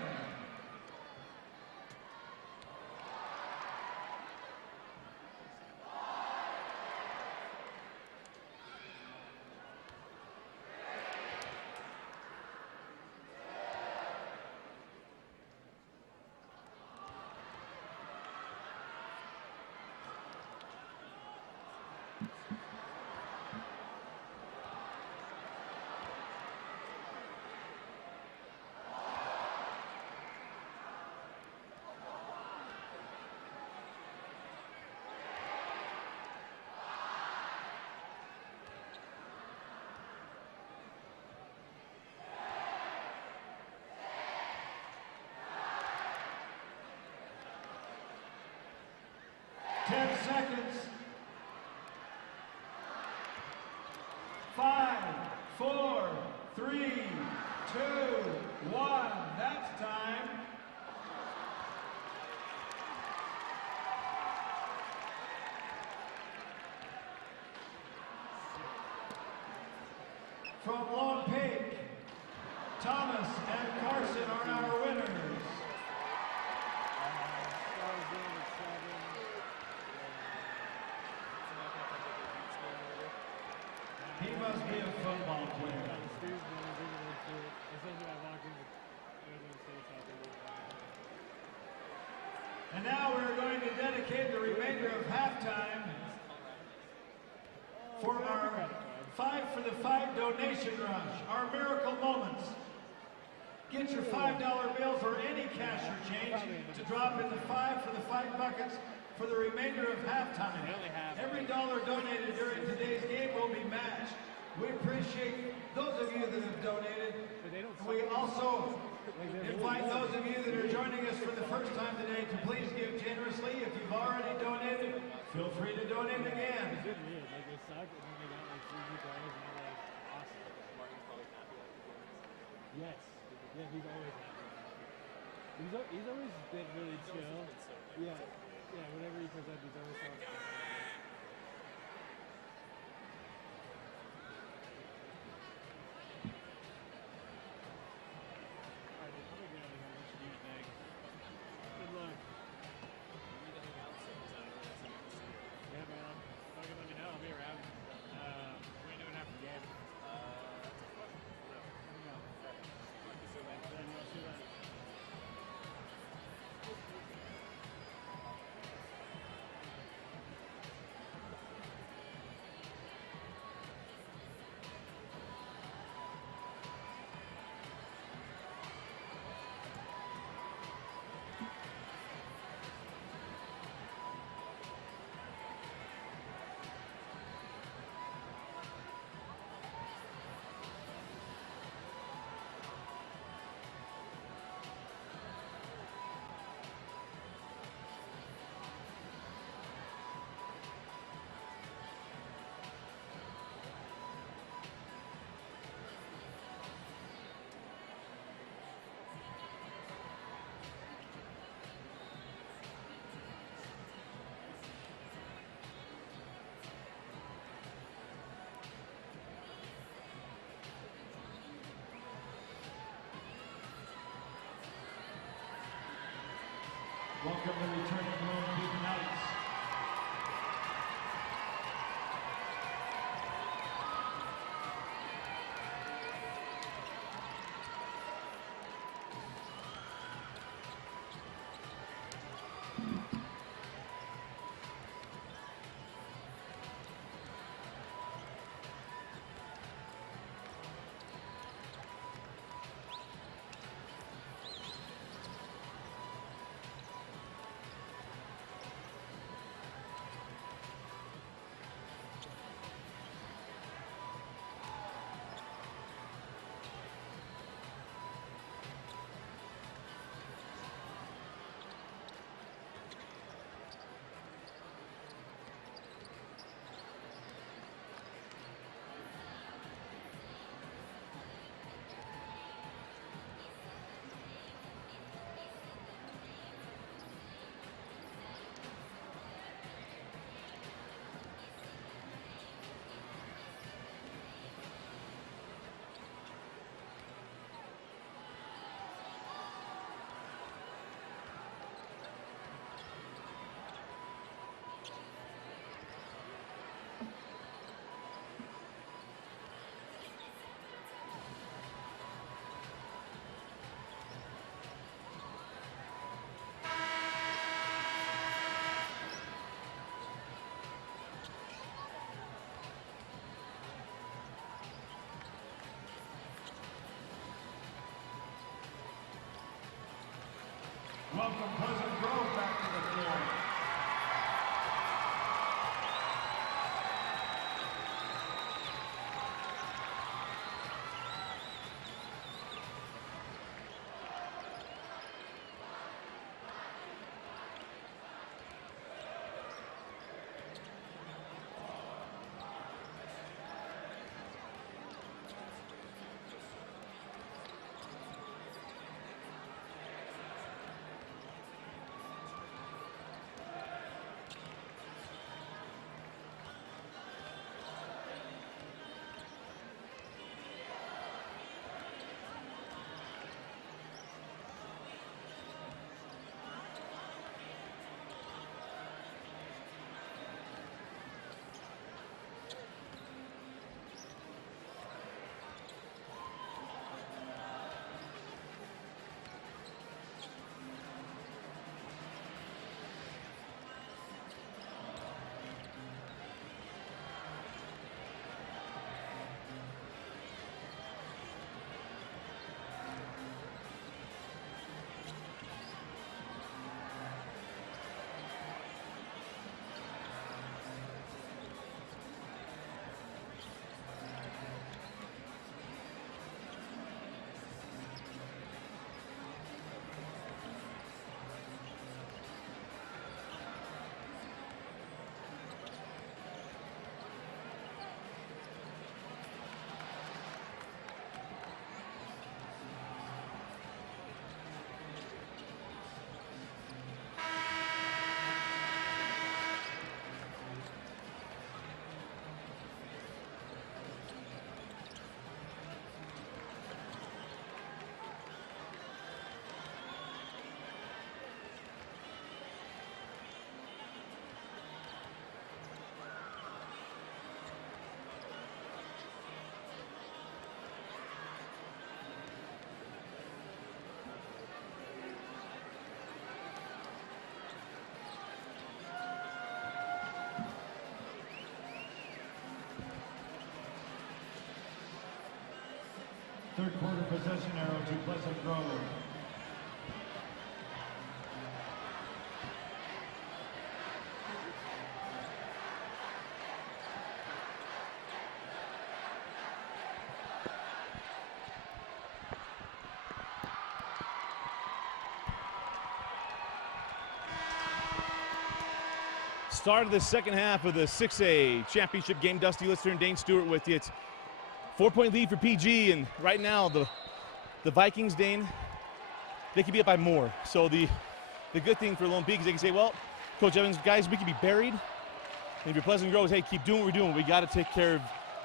Seconds. 5, 4, 3, 2, 1. That's time. From Lone Peak, Thomas and Carson are our winners. He must be a football player. And now we're going to dedicate the remainder of halftime for our 5 for the 5 donation rush, our miracle moments. Get your $5 bills or any cash or change to drop in the 5 for the 5 buckets for the remainder of halftime. Every dollar donated during today's game will be matched. We appreciate those of you that have donated. We also invite those of you that are joining us for the first time today to please give generously. If you've already donated, feel free to donate again. Yes. Yeah, he's always happy. He's always been really chill. Yeah. Yeah, whatever he says, he's always talking. Alright, I'm gonna get out of here. What you think? Good luck. Yeah, man. Fucking let me know. I'll be around. What are you doing after the game? Welcome to returning Lone Peak Knights. welcome Pleasant Grove back to the floor. Third quarter possession arrow to Pleasant Grove. Start of the second half of the 6A championship game. Dusty Lister and Dane Stewart with you. It's 4-point lead for PG, and right now the Vikings, Dane, they could be up by more. So the good thing for Lone Peak is they can say, well, Coach Evans, guys, we could be buried. And if you're Pleasant Grove, hey, keep doing what we're doing. We got to take care of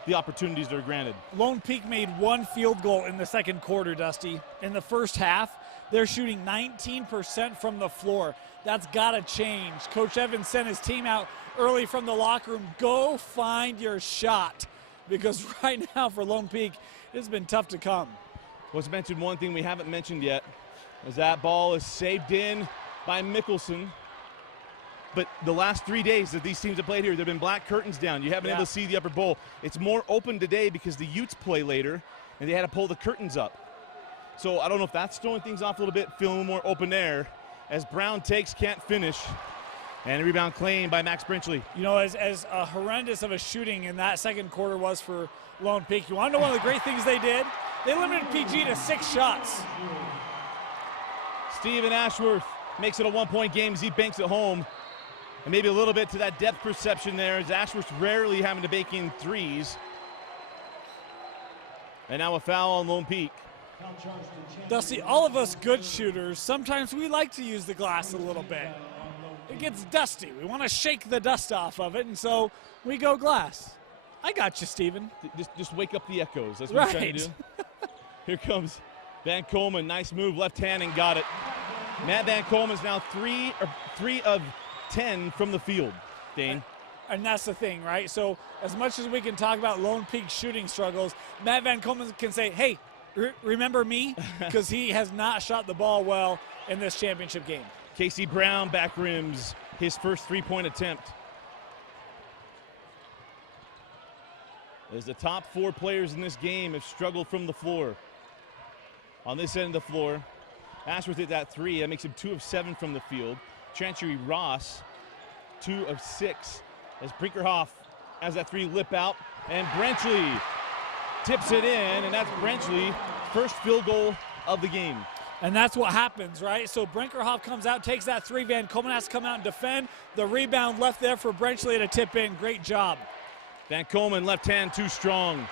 the opportunities that are granted. Lone Peak made one field goal in the second quarter, Dusty. In the first half, they're shooting 19% from the floor. That's got to change. Coach Evans sent his team out early from the locker room. Go find your shot. Because right now for Lone Peak, it's been tough to come. Let's mention one thing we haven't mentioned yet, as that ball is saved in by Mickelson. But the last 3 days that these teams have played here, there have been black curtains down. You haven't been able to see the upper bowl. It's more open today because the Utes play later, and they had to pull the curtains up. So I don't know if that's throwing things off a little bit, feeling more open air. As Brown takes, can't finish. And a rebound claimed by Max Brinchley. You know, as horrendous of a shooting in that second quarter was for Lone Peak, you want to know one of the great things they did? They limited PG to 6 shots. Steven Ashworth makes it a 1-point game as he banks it home. And maybe a little bit to that depth perception there, as Ashworth's rarely having to bake in threes. And now a foul on Lone Peak. Dusty, all of us good shooters, sometimes we like to use the glass a little bit. It gets dusty. We want to shake the dust off of it, and so we go glass. I got you, Steven. Just wake up the echoes. That's what we're trying to do. Here comes Van Coleman. Nice move, left hand, and got it. Matt Van Coleman's now 3 of 10 from the field, Dane. And that's the thing, right? So as much as we can talk about Lone Peak shooting struggles, Matt Van Coleman can say, hey, remember me? Because he has not shot the ball well in this championship game. Casey Brown back rims his first 3-point attempt. As the top 4 players in this game have struggled from the floor. On this end of the floor, Ashworth hit that 3. That makes him 2 of 7 from the field. Chantry Ross, 2 of 6. As Brinkerhoff has that 3 lip out. And Brenchley tips it in, and that's Brenchley, first field goal of the game. And that's what happens, right? So Brinkerhoff comes out, takes that 3. Van Komen has to come out and defend. The rebound left there for Brenchley to tip in. Great job. Van Komen, left hand too strong.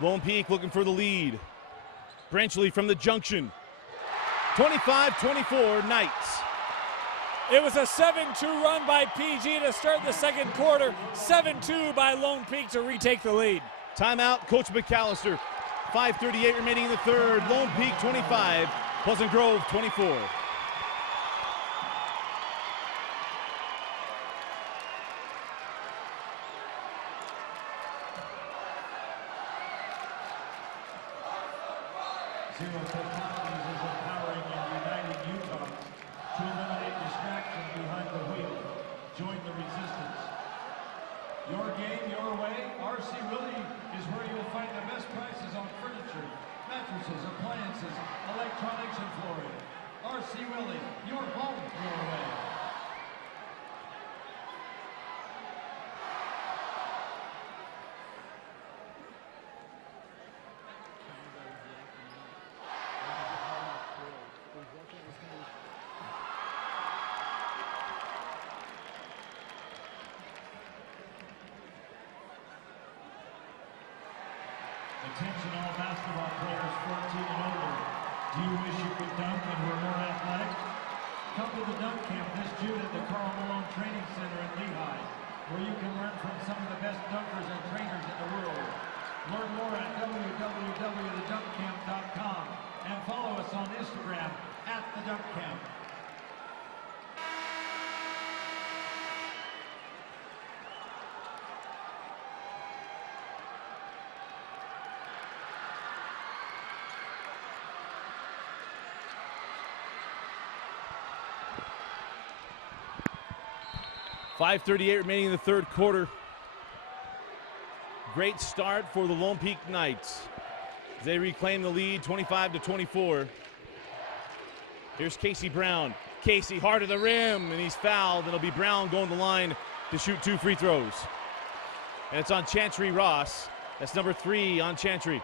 Lone Peak looking for the lead. Brenchley from the junction. 25-24 Knights. It was a 7-2 run by PG to start the second quarter. 7-2 by Lone Peak to retake the lead. Timeout, Coach McAllister. 5:38 remaining in the third. Lone Peak 25, Pleasant Grove 24. Zero Technologies is empowering and uniting Utah to eliminate distraction behind the wheel. Join the resistance. Your game, your way. RC Willie is where you'll find the best prices on furniture, mattresses, appliances, electronics, and flooring. RC Willie, your home, your way. Attention all basketball players 14 and older. Do you wish you could dunk and were more athletic? Come to the dunk camp this June at the Carl Malone Training Center in Lehigh, where you can learn from some of the best dunkers and trainers in the world. Learn more at www.thedunkcamp.com and follow us on Instagram @thedunkcamp. .538 remaining in the third quarter. Great start for the Lone Peak Knights. They reclaim the lead 25-24. Here's Casey Brown. Casey hard to the rim, and he's fouled, and it'll be Brown going to the line to shoot 2 free throws. And it's on Chantry Ross. That's number 3 on Chantry.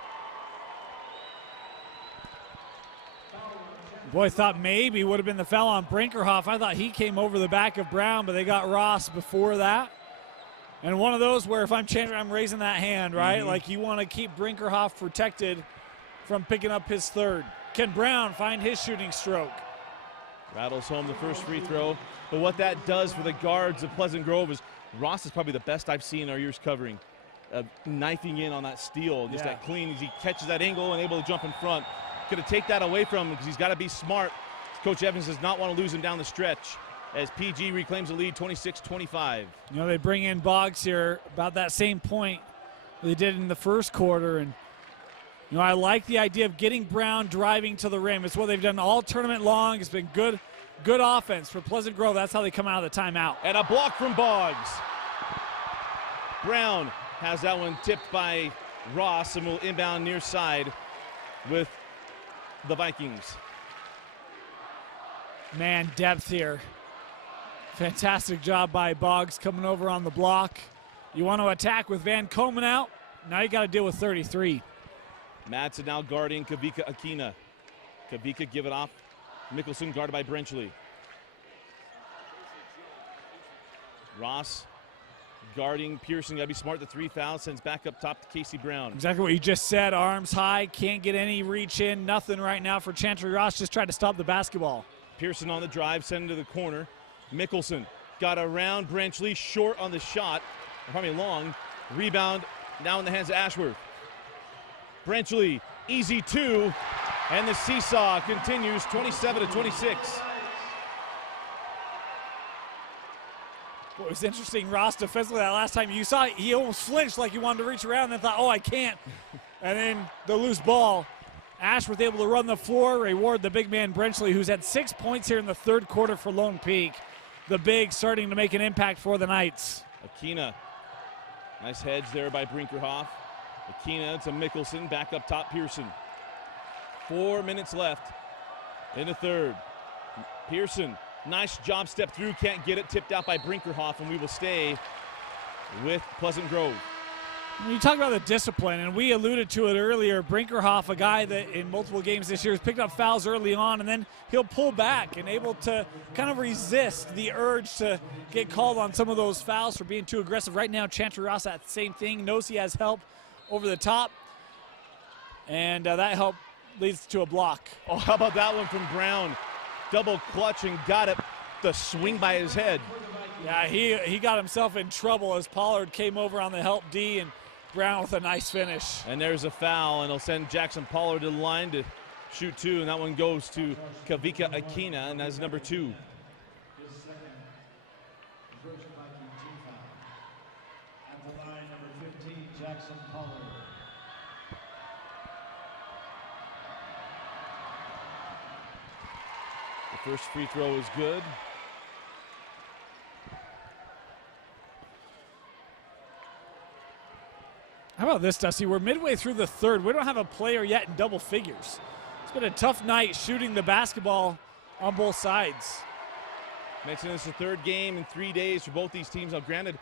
Boy, thought maybe would have been the foul on Brinkerhoff. I thought he came over the back of Brown, but they got Ross before that. And one of those where if I'm Chantry, I'm raising that hand, right? Like you want to keep Brinkerhoff protected from picking up his third. Can Brown find his shooting stroke? Rattles home the first free throw. But what that does for the guards of Pleasant Grove is Ross is probably the best I've seen our years covering. Knifing in on that steal, just that clean as he catches that angle and able to jump in front. Going to take that away from him because he's got to be smart. Coach Evans does not want to lose him down the stretch as PG reclaims the lead 26-25. You know, they bring in Boggs here about that same point they did in the first quarter. And, you know, I like the idea of getting Brown driving to the rim. It's what they've done all tournament long. It's been good offense for Pleasant Grove. That's how they come out of the timeout. And a block from Boggs. Brown has that one tipped by Ross and will inbound near side with the Vikings. Man, depth here. Fantastic job by Boggs coming over on the block. You want to attack with Van Komen out. Now you got to deal with 33. Madsen now guarding Kavika Akina. Kavika give it off. Mickelson guarded by Brenchley. Ross guarding Pearson. Got to be smart. The 3 foul sends back up top to Casey Brown. Exactly what you just said. Arms high. Can't get any reach in. Nothing right now for Chantry Ross. Just tried to stop the basketball. Pearson on the drive. Send to the corner. Mickelson got around Brenchley. Short on the shot. Probably long. Rebound now in the hands of Ashworth. Brenchley. Easy 2. And the seesaw continues 27-26. It was interesting, Ross defensively that last time you saw it, he almost flinched like he wanted to reach around and then thought, oh, I can't. And then the loose ball. Ashworth able to run the floor, reward the big man Brenchley, who's had 6 points here in the third quarter for Lone Peak. The big starting to make an impact for the Knights. Akina, nice hedge there by Brinkerhoff. Akina to Mickelson, back up top Pearson. 4 minutes left in the third. Pearson, nice job, step through, can't get it, tipped out by Brinkerhoff, and we will stay with Pleasant Grove. When you talk about the discipline, and we alluded to it earlier, Brinkerhoff, a guy that in multiple games this year has picked up fouls early on, and then he'll pull back and able to kind of resist the urge to get called on some of those fouls for being too aggressive. Right now, Chantry Ross, that same thing, knows he has help over the top, and that help leads to a block. Oh, how about that one from Brown? Double clutch and got it, the swing by his head. Yeah, he got himself in trouble as Pollard came over on the help D, and Brown with a nice finish. And there's a foul, and it'll send Jackson Pollard to the line to shoot two, and that one goes to Kavika Akina, and that's number 2. His second first Viking team foul. At the line, number 15, Jackson Pollard. The first free throw is good. How about this, Dusty? We're midway through the third. We don't have a player yet in double figures. It's been a tough night shooting the basketball on both sides. Mentioned this is the third game in 3 days for both these teams. Now, granted,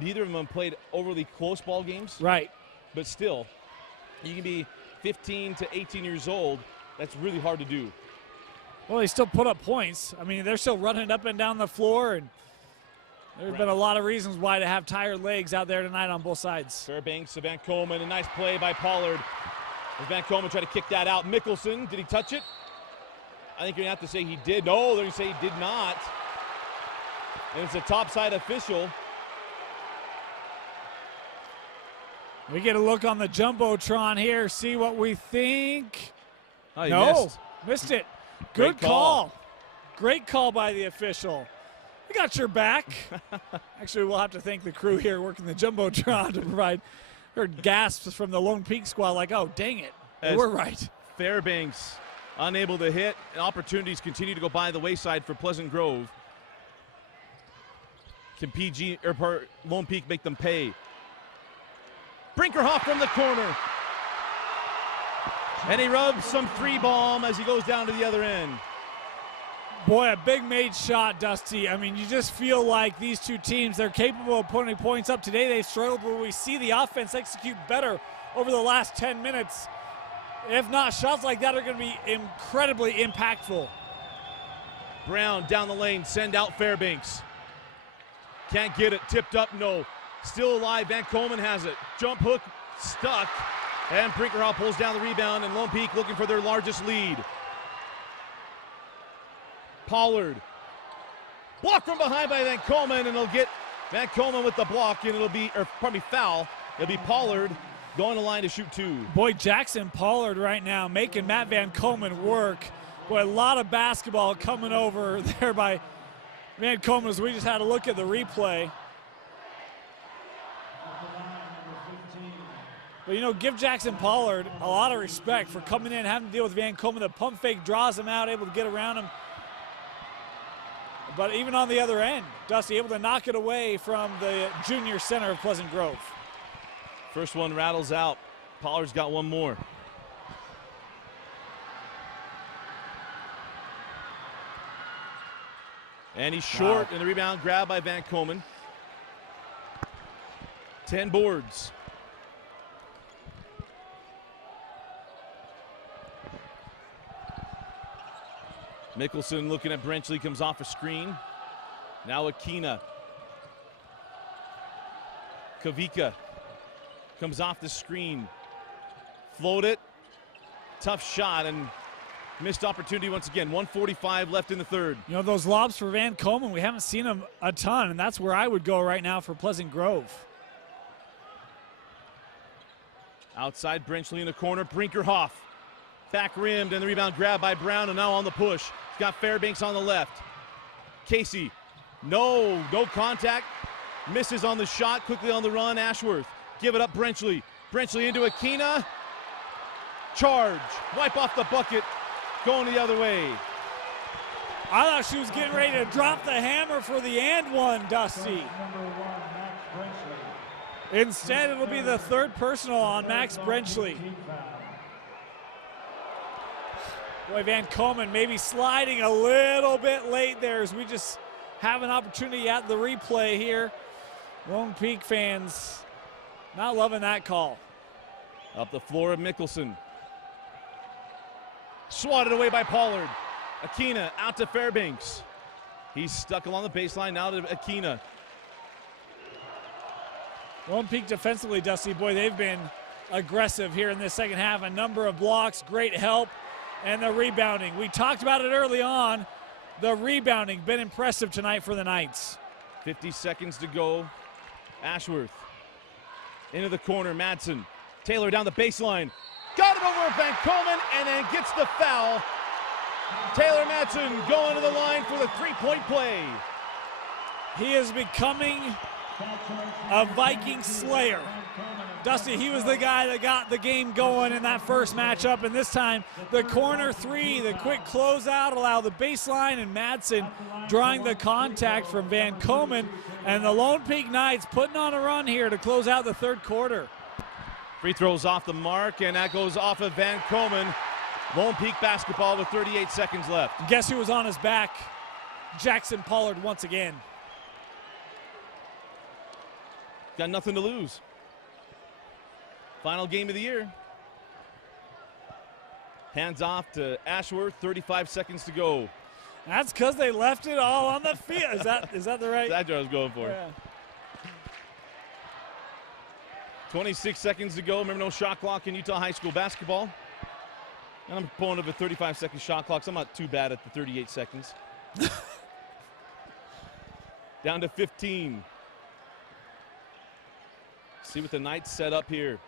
neither of them played overly close ball games. Right. But still, you can be 15 to 18 years old. That's really hard to do. Well, they still put up points. I mean, they're still running up and down the floor, and there's been a lot of reasons why to have tired legs out there tonight on both sides. Fairbanks to Van Coleman, a nice play by Pollard. As Van Coleman tried to kick that out. Mickelson, did he touch it? I think you're going to have to say he did. No, they're going to say he did not. And it's a topside official. We get a look on the Jumbotron here, see what we think. Oh, he no, missed. it. Great Good call. call. Great call by the official. We got your back. Actually, we'll have to thank the crew here working the Jumbotron to provide. Heard gasps from the Lone Peak squad like, oh, dang it. We're right. Fairbanks unable to hit, and opportunities continue to go by the wayside for Pleasant Grove. Can Lone Peak make them pay? Brinkerhoff from the corner. And he rubs some 3-bomb as he goes down to the other end. Boy, a big made shot, Dusty. I mean, you just feel like these two teams, they're capable of putting points up. Today they've struggled, but we see the offense execute better over the last 10 minutes. If not, shots like that are going to be incredibly impactful. Brown down the lane, send out Fairbanks. Can't get it, tipped up, no. Still alive, Van Coleman has it. Jump hook, stuck. And Brinkerhoff pulls down the rebound, and Lone Peak looking for their largest lead. Pollard. Blocked from behind by Van Coleman, and it'll get Van Coleman with the block, and it'll be, foul. It'll be Pollard going to line to shoot 2. Boy, Jackson Pollard right now making Matt Van Coleman work. Boy, a lot of basketball coming over there by Van Coleman as we just had a look at the replay. But, you know, give Jackson Pollard a lot of respect for coming in, having to deal with Van Coleman. The pump fake draws him out, able to get around him. But even on the other end, Dusty able to knock it away from the junior center of Pleasant Grove. First one rattles out. Pollard's got one more. And he's short, and the rebound grabbed by Van Coleman. 10 boards. Mickelson looking at Brenchley, comes off a screen. Now Akina. Kavika comes off the screen. Float it. Tough shot and missed opportunity once again. 1:45 left in the third. You know, those lobs for Van Coleman, we haven't seen them a ton, and that's where I would go right now for Pleasant Grove. Outside Brenchley in the corner. Brinkerhoff. Back rimmed, and the rebound grabbed by Brown, and now on the push. He's got Fairbanks on the left. Casey, no contact. Misses on the shot, quickly on the run. Ashworth, give it up Brenchley. Brenchley into Akina. Charge, wipe off the bucket, going the other way. I thought she was getting ready to drop the hammer for the and one, Dusty. Instead, it'll be the third personal on Max Brenchley. Boy, Van Komen maybe sliding a little bit late there as we just have an opportunity at the replay here. Lone Peak fans not loving that call. Up the floor of Mickelson. Swatted away by Pollard. Aquina out to Fairbanks. He's stuck along the baseline now to Aquina. Lone Peak defensively, Dusty, boy, they've been aggressive here in this second half. A number of blocks, great help, and the rebounding. We talked about it early on. The rebounding been impressive tonight for the Knights. 50 seconds to go. Ashworth into the corner. Madsen. Taylor down the baseline. Got it over Van Komen and then gets the foul. Taylor Madsen going to the line for the three-point play. He is becoming a Viking slayer. Dusty, he was the guy that got the game going in that first matchup, and this time the corner three, the quick closeout, allow the baseline, and Madsen drawing the contact from Van Komen, and the Lone Peak Knights putting on a run here to close out the third quarter. Free throws off the mark, and that goes off of Van Komen. Lone Peak basketball with 38 seconds left. Guess who was on his back? Jackson Pollard once again. Got nothing to lose. Final game of the year. Hands off to Ashworth, 35 seconds to go. That's because they left it all on the field. Is that the right? That's what I was going for. Yeah. 26 seconds to go. Remember, no shot clock in Utah high school basketball. And I'm a proponent of a 35-second shot clock, so I'm not too bad at the 38 seconds. Down to 15. See what the Knights set up here.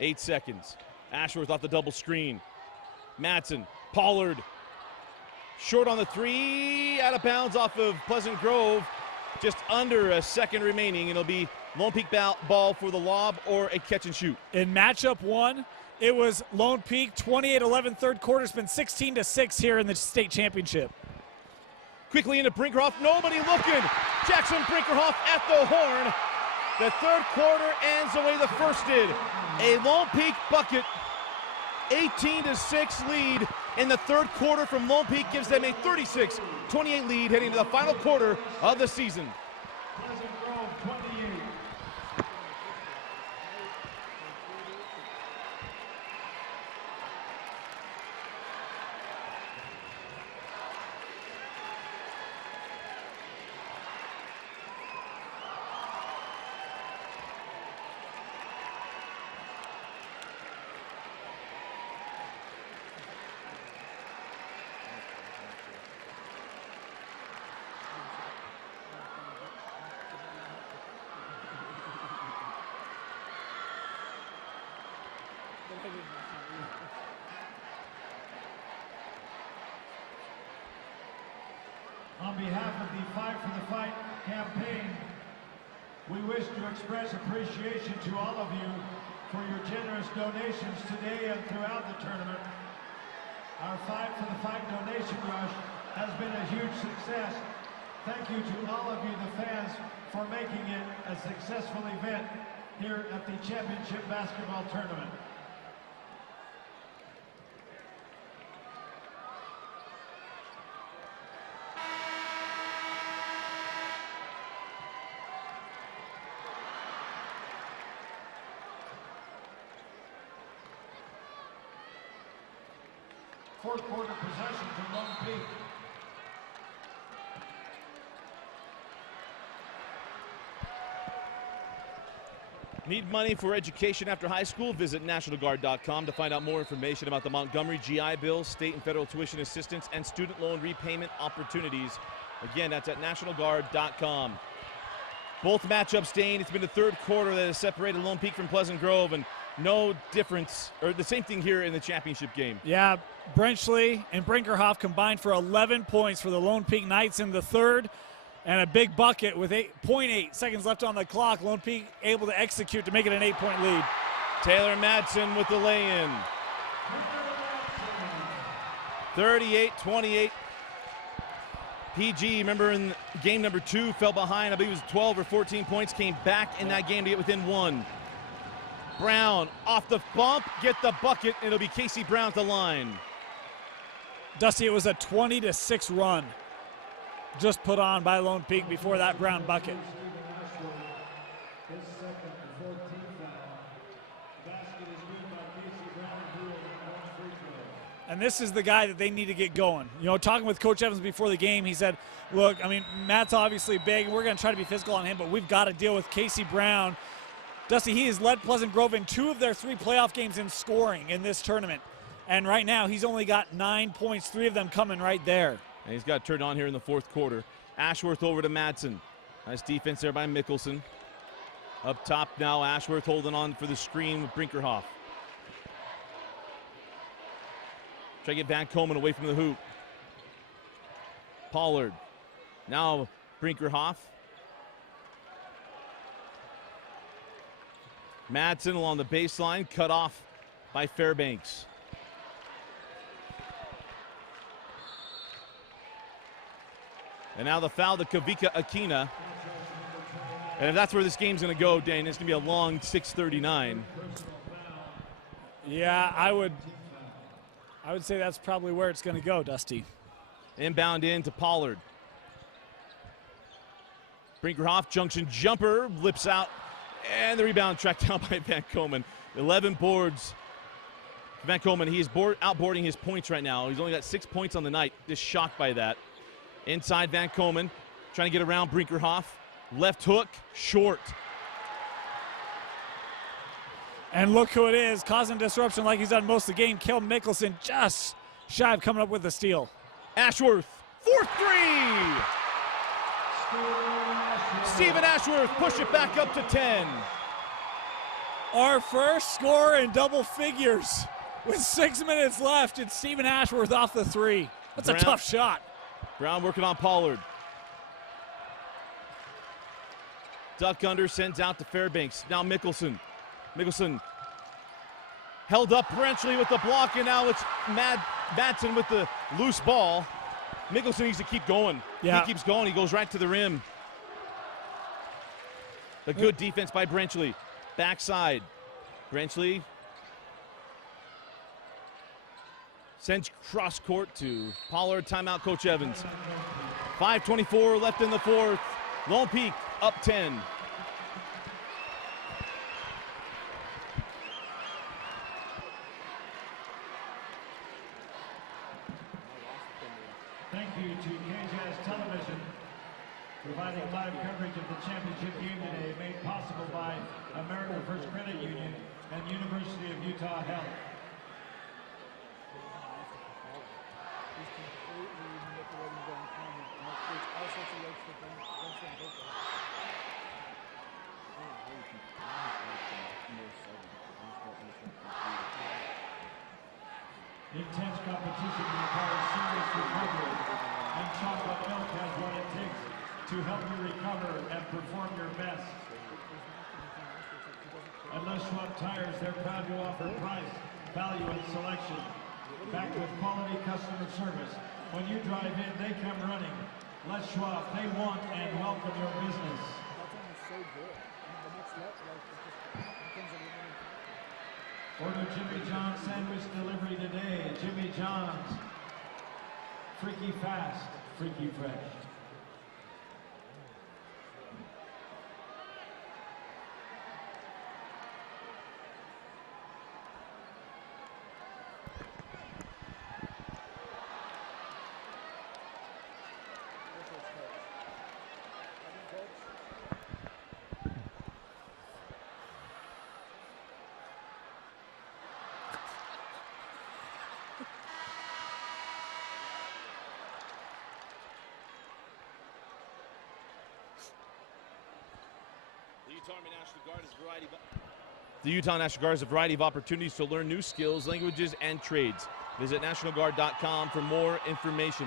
8 seconds. Ashworth off the double screen. Madsen, Pollard. Short on the three, out of bounds off of Pleasant Grove. Just under a second remaining. It'll be Lone Peak ball for the lob or a catch and shoot. In matchup one, it was Lone Peak 28-11 third quarter. It's been 16-6 here in the state championship. Quickly into Brinkerhoff, nobody looking. Jackson Brinkerhoff at the horn. The third quarter ends the way the first did. A Lone Peak bucket, 18-6 lead in the third quarter from Lone Peak gives them a 36-28 lead heading to the final quarter of the season. Pleasant Grove 28. On behalf of the Fight for the Fight campaign, we wish to express appreciation to all of you for your generous donations today and throughout the tournament. Our Fight for the Fight donation rush has been a huge success. Thank you to all of you, the fans, for making it a successful event here at the championship basketball tournament. Fourth quarter possession for Lone Peak. Need money for education after high school? Visit NationalGuard.com to find out more information about the Montgomery GI Bill, state and federal tuition assistance, and student loan repayment opportunities. Again, that's at NationalGuard.com. Both matchups staying. It's been the third quarter that has separated Lone Peak from Pleasant Grove, and no difference, or the same thing here in the championship game. Yeah, Brenchley and Brinkerhoff combined for 11 points for the Lone Peak Knights in the third, and a big bucket with 8.8 seconds left on the clock. Lone Peak able to execute to make it an 8-point lead. Taylor Madsen with the lay-in. 38-28. PG, remember in game number 2, fell behind. I believe it was 12 or 14 points, came back in that game to get within 1. Brown off the bump, get the bucket, and it'll be Casey Brown at the line. Dusty, it was a 20-6 run just put on by Lone Peak before that Brown bucket. And this is the guy that they need to get going. You know, talking with Coach Evans before the game, he said, look, I mean, Matt's obviously big, and we're going to try to be physical on him, but we've got to deal with Casey Brown. Dusty, he has led Pleasant Grove in 2 of their 3 playoff games in scoring in this tournament. And right now, he's only got 9 points, 3 of them coming right there. And he's got turned on here in the 4th quarter. Ashworth over to Madsen. Nice defense there by Mickelson. Up top now, Ashworth holding on for the screen with Brinkerhoff. Try to get Van Komen away from the hoop. Pollard. Now Brinkerhoff. Madsen along the baseline, cut off by Fairbanks. And now the foul to Kavika Akina. And if that's where this game's going to go, Dane, it's going to be a long 6:39. Yeah, I would say that's probably where it's going to go, Dusty. Inbound in to Pollard. Brinkerhoff, junction jumper, lips out, and the rebound tracked down by Van Komen. 11 boards. Van Komen, he is outboarding his points right now. He's only got 6 points on the night. Just shocked by that. Inside Van Komen, trying to get around Brinkerhoff. Left hook, short. And look who it is, causing disruption like he's done most of the game. Kale Mickelson just shy of coming up with a steal. Ashworth, 4th 3. Stephen Ashworth push it back up to 10. Our first score in double figures with 6 minutes left. It's Stephen Ashworth off the 3. That's Brown, a tough shot. Brown working on Pollard. Duck under, sends out to Fairbanks. Now Mickelson. Mickelson held up Brenchley with the block, and now it's Madsen with the loose ball. Mickelson needs to keep going. Yeah. He keeps going. He goes right to the rim. A good defense by Brenchley. Backside. Brenchley sends cross court to Pollard. Timeout, Coach Evans. 5:24 left in the 4th. Lone Peak up 10. Thank you to KJAS Television, providing live coverage of the championship game today, made possible by America First Credit Union and University of Utah Health. He's completely manipulating the comment. And it creates all sorts of legs for them. Intense competition requires serious recovery, and chocolate milk has what it takes to help you recover and perform your best. At Les Schwab Tires, they're proud to offer price, value, and selection, backed with quality customer service. When you drive in, they come running. Les Schwab, they want and welcome your business. Order Jimmy John's sandwich delivery today. Jimmy John's. Freaky fast, freaky fresh. The Utah National Guard has a variety of opportunities to learn new skills, languages, and trades. Visit nationalguard.com for more information.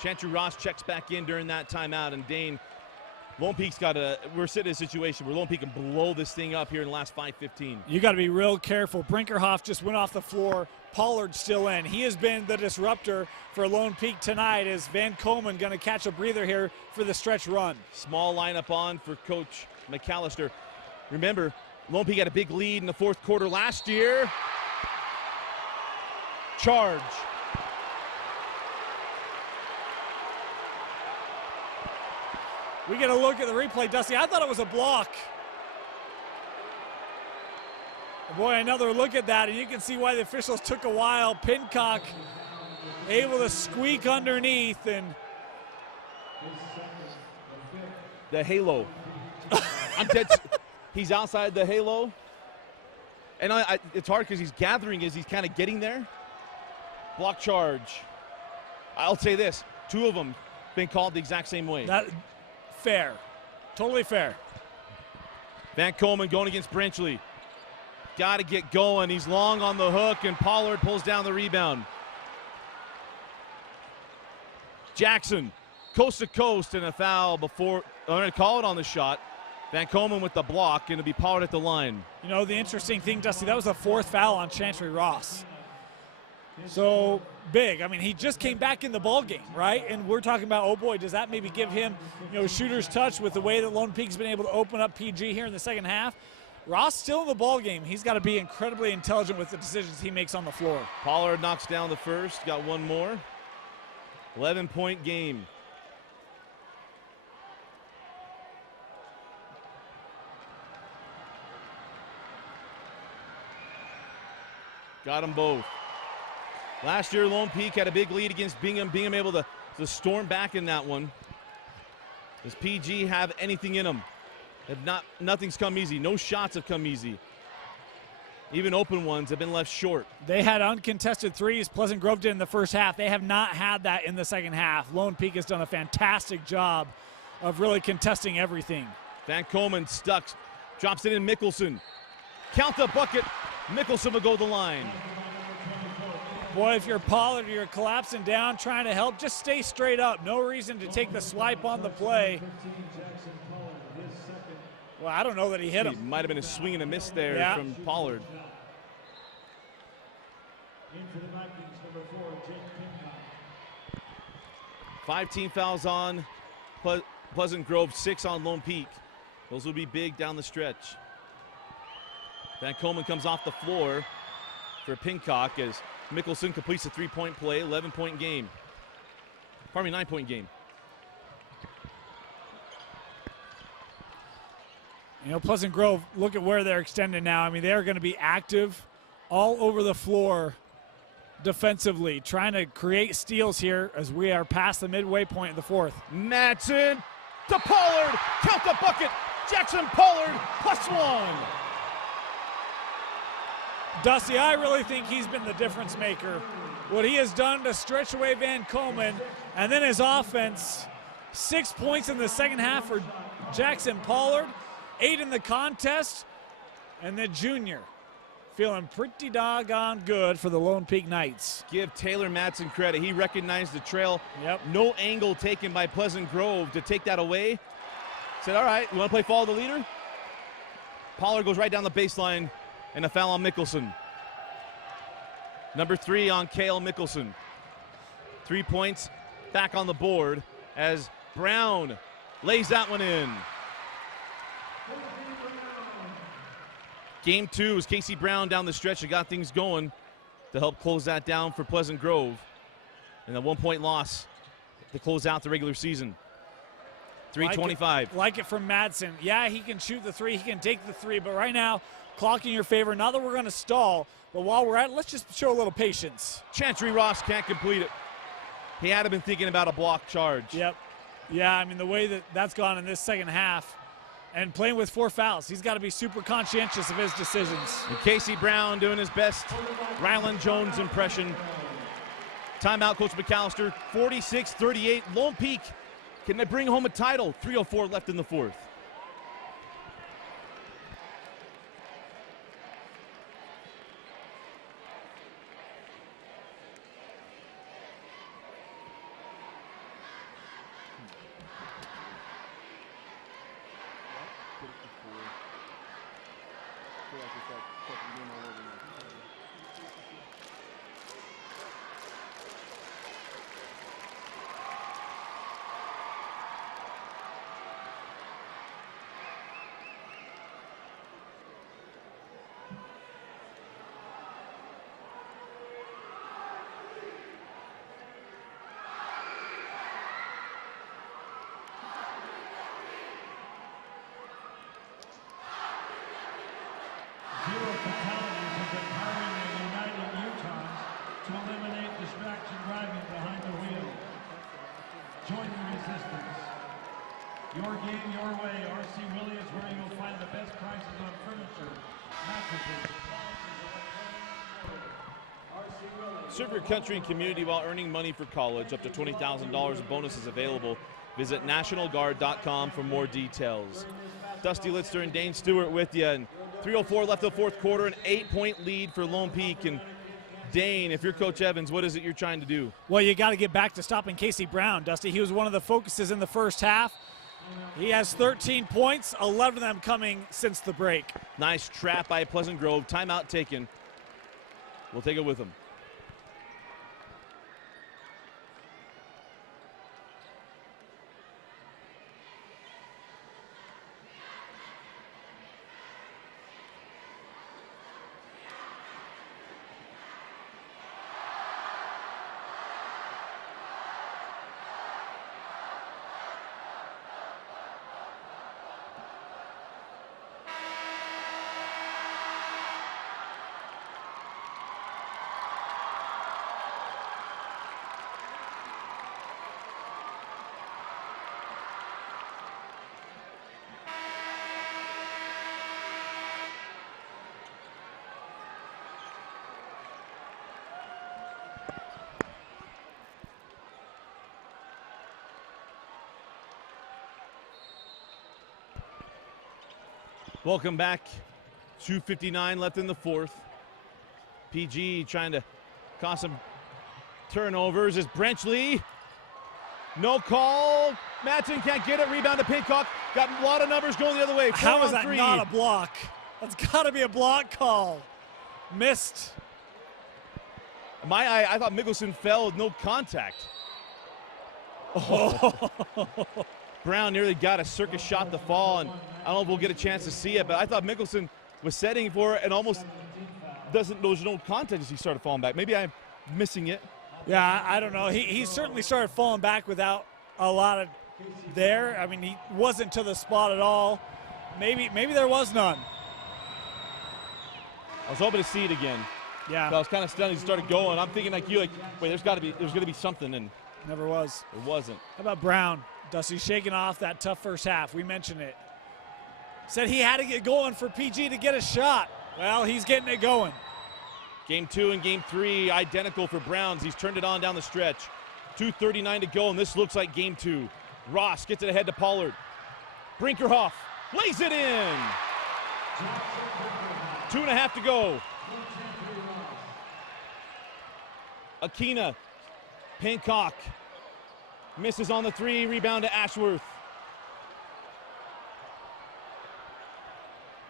Chantry Ross checks back in during that timeout, and Dane, Lone Peak's we're sitting in a situation where Lone Peak can blow this thing up here in the last 5:15. You got to be real careful. Brinkerhoff just went off the floor. Pollard still in. He has been the disruptor for Lone Peak tonight. Is Van Komen going to catch a breather here for the stretch run? Small lineup on for Coach McAllister. Remember, Lone Peak had a big lead in the fourth quarter last year. Charge. We get a look at the replay, Dusty. I thought it was a block. Boy, another look at that, and you can see why the officials took a while. Pincock able to squeak underneath, and The halo. I'm dead. He's outside the halo. And it's hard because he's gathering as he's kind of getting there. Block charge. I'll say this. 2 of them been called the exact same way. that fair. Totally fair. Van Coleman going against Brenchley. Got to get going. He's long on the hook, and Pollard pulls down the rebound. Jackson, coast to coast, and a foul before. I'm going to call it on the shot. Van Coleman with the block, and it'll be Pollard at the line. You know, the interesting thing, Dusty, that was the 4th foul on Chantry Ross. So big. I mean, he just came back in the ball game, right? And we're talking about, oh boy, does that maybe give him, shooter's touch with the way that Lone Peak's been able to open up PG here in the second half. Ross still in the ball game. He's got to be incredibly intelligent with the decisions he makes on the floor. Pollard knocks down the first. Got one more. 11-point game. Got them both. Last year, Lone Peak had a big lead against Bingham. Bingham able to storm back in that one. Does PG have anything in them? Nothing's come easy. No shots have come easy. Even open ones have been left short. They had uncontested threes. Pleasant Grove did in the first half. They have not had that in the second half. Lone Peak has done a fantastic job of really contesting everything. Van Coleman stuck. Drops it in Mickelson. Count the bucket. Mickelson will go to the line. Boy, if you're Pollard, you're collapsing down, trying to help, just stay straight up. No reason to take the swipe on the play. Well, I don't know that he hit him. Might have been a swing and a miss there from Pollard. Into the Vikings, number 4, Jake Pincock. 5 team fouls on Pleasant Grove, 6 on Lone Peak. Those will be big down the stretch. Van Coleman comes off the floor for Pincock as Mickelson completes a 3-point play, 11-point game. Pardon me, 9-point game. Pleasant Grove, look at where they're extended now. I mean, they're going to be active all over the floor defensively, trying to create steals here as we are past the midway point of the fourth. Madsen to Pollard. Count the bucket. Jackson Pollard +1. Dusty, I really think he's been the difference maker. What he has done to stretch away Van Coleman, and then his offense, 6 points in the second half for Jackson Pollard, 8 in the contest, and the junior feeling pretty doggone good for the Lone Peak Knights. Give Taylor Madsen credit. He recognized the trail. Yep. No angle taken by Pleasant Grove to take that away. Said, all right, you want to play follow the leader? Pollard goes right down the baseline, and a foul on Mickelson. Number 3 on Kale Mickelson. 3 points back on the board as Brown lays that one in. Game 2 is Casey Brown down the stretch and got things going to help close that down for Pleasant Grove. And a 1-point loss to close out the regular season. 3:25. Like it from Madsen. Yeah, he can shoot the 3, he can take the 3, but right now, clock in your favor. Not that we're going to stall, but while we're at it, let's just show a little patience. Chantry Ross can't complete it. He had been thinking about a block charge. Yep. Yeah, I mean, the way that's gone in this second half, and playing with 4 fouls, he's got to be super conscientious of his decisions. And Casey Brown doing his best Ryland Jones impression. Timeout, Coach McAllister. 46-38. Lone Peak, can they bring home a title? 3:04 left in the fourth. Serve your country and community while earning money for college. Up to $20,000 in bonuses available. Visit nationalguard.com for more details. Dusty Litzter and Dane Stewart with you. And 3:04 left the fourth quarter, an 8-point lead for Lone Peak. And Dane, if you're Coach Evans, what is it you're trying to do? Well, you got to get back to stopping Casey Brown, Dusty. He was one of the focuses in the first half. He has 13 points, 11 of them coming since the break. Nice trap by Pleasant Grove. Timeout taken. We'll take it with him. Welcome back. 2:59 left in the fourth. PG trying to cause some turnovers as Brenchley. No call. Matson can't get it. Rebound to Pincock. Got a lot of numbers going the other way. How is that 4-on-3. not a block? That's got to be a block call. Missed. My eye, I thought Mickelson fell with no contact. Oh. Brown nearly got a circus shot to fall, and I don't know if we'll get a chance to see it, but I thought Mickelson was setting for it and almost there's no contact as he started falling back. Maybe I'm missing it. Yeah, I don't know. He certainly started falling back without a lot of there. I mean, he wasn't to the spot at all. Maybe there was none. I was hoping to see it again. Yeah. So I was kind of stunned. He started going. I'm thinking like you, wait, there's going to be something, and Never was. it wasn't. How about Brown? Dusty shaking off that tough first half. We mentioned it. Said he had to get going for PG to get a shot. Well, he's getting it going. Game 2 and Game 3 identical for Browns. He's turned it on down the stretch. 2:39 to go, and this looks like Game 2. Ross gets it ahead to Pollard. Brinkerhoff lays it in. 2.5 to go. Akina, Pincock misses on the 3, rebound to Ashworth.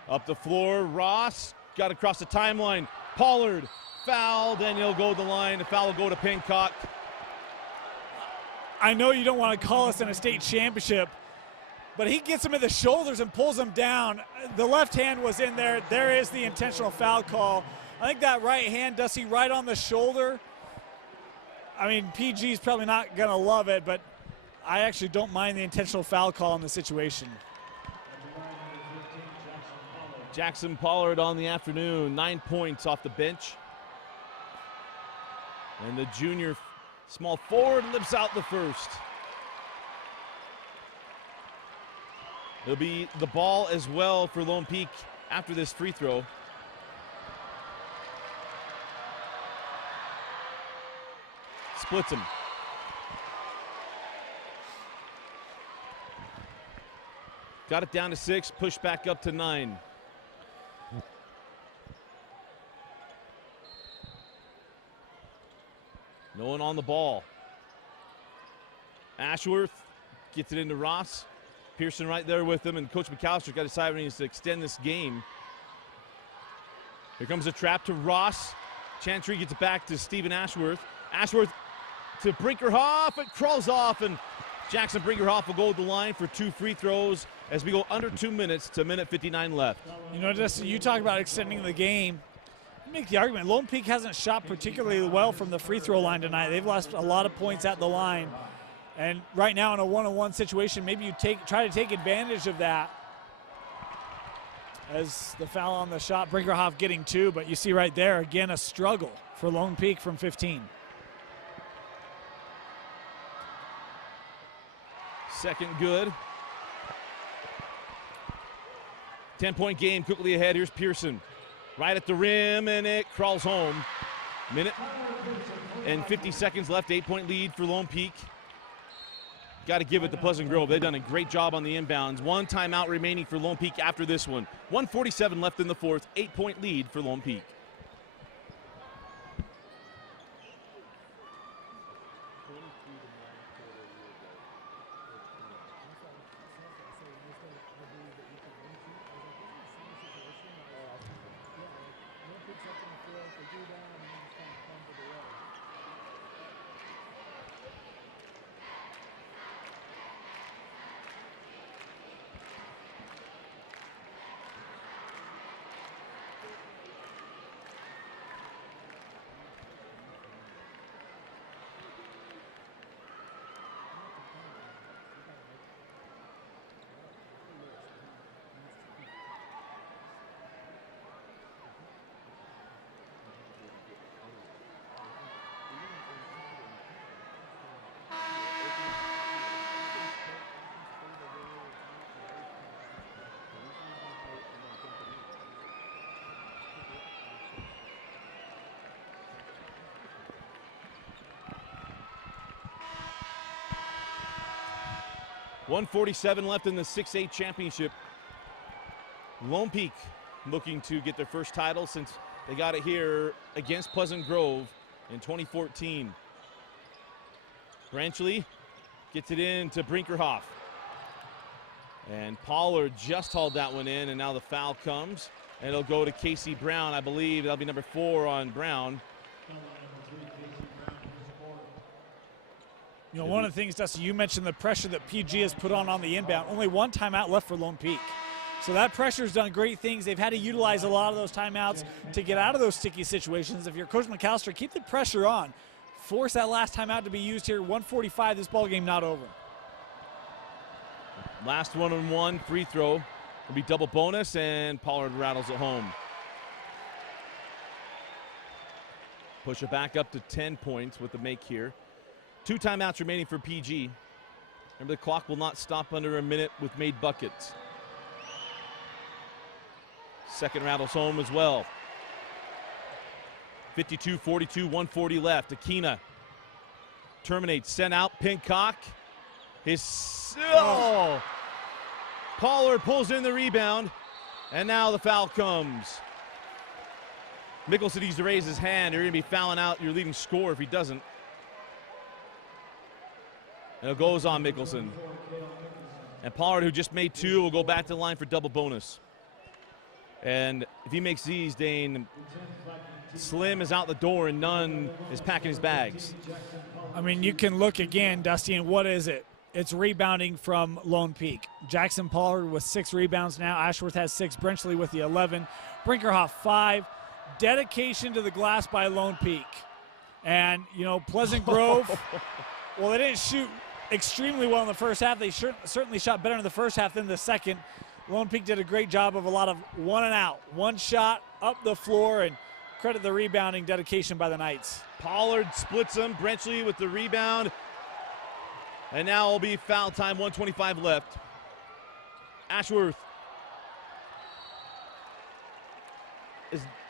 Up the floor, Ross got across the timeline. Pollard fouled, and he'll go to the line. The foul will go to Pincock. I know you don't want to call us in a state championship, but he gets him in the shoulders and pulls him down. The left hand was in there. There is the intentional foul call. I think that right hand, Dusty, right on the shoulder. I mean, PG's probably not going to love it, but I actually don't mind the intentional foul call in the situation. Jackson Pollard on the afternoon, 9 points off the bench. And the junior small forward lips out the first. It'll be the ball as well for Lone Peak after this free throw. Splits him. Got it down to 6, pushed back up to 9. No one on the ball. Ashworth gets it into Ross. Pearson right there with him, and Coach McAllister's got to decide when he needs to extend this game. Here comes a trap to Ross. Chantry gets it back to Stephen Ashworth. Ashworth to Brinkerhoff. It crawls off, and Jackson Brinkerhoff will go to the line for 2 free throws as we go under 2 minutes to minute 59 left. You know, just you talk about extending the game. Make the argument. Lone Peak hasn't shot particularly well from the free throw line tonight. They've lost a lot of points at the line. And right now in a one-on-one situation, maybe you try to take advantage of that. As the foul on the shot, Brinkerhoff getting 2, but you see right there, again, a struggle for Lone Peak from 15. Second good. 10-point game, quickly ahead. Here's Pearson. Right at the rim, and it crawls home. Minute and 50 seconds left, 8-point lead for Lone Peak. Got to give it to Pleasant Grove. They've done a great job on the inbounds. One timeout remaining for Lone Peak after this one. 1:47 left in the fourth, 8-point lead for Lone Peak. .147 left in the 6A championship. Lone Peak looking to get their first title since they got it here against Pleasant Grove in 2014. Branchley gets it in to Brinkerhoff. And Pollard just hauled that one in, and now the foul comes. And it'll go to Casey Brown. I believe that'll be number 4 on Brown. You know, one of the things, Dusty, you mentioned the pressure that PG has put on the inbound. Only one timeout left for Lone Peak. So that pressure's done great things. They've had to utilize a lot of those timeouts to get out of those sticky situations. If you're Coach McAllister, keep the pressure on. Force that last timeout to be used here. 1:45, this ball game not over. Last one-on-one free throw will be double bonus, and Pollard rattles it home. Push it back up to 10 points with the make here. 2 timeouts remaining for PG. Remember, the clock will not stop under a minute with made buckets. Second rattles home as well. 52-42, 140 left. Aquina terminates, sent out, Pincock. Pollard pulls in the rebound, and now the foul comes. Mickelson needs to raise his hand. You're going to be fouling out your leading scorer if he doesn't. And it goes on Mickelson. And Pollard, who just made 2, will go back to the line for double bonus. And if he makes these, Dane, Slim is out the door and Nunn is packing his bags. I mean, you can look again, Dusty, and what is it? It's rebounding from Lone Peak. Jackson Pollard with 6 rebounds now. Ashworth has 6. Brenchley with the 11. Brinkerhoff 5. Dedication to the glass by Lone Peak. And, you know, Pleasant Grove, well, they didn't shoot extremely well in the first half. They certainly shot better in the first half than the second. Lone Peak did a great job of a lot of one and out. One shot up the floor, and credit the rebounding dedication by the Knights. Pollard splits them. Brenchley with the rebound. And now it'll be foul time, 1:25 left. Ashworth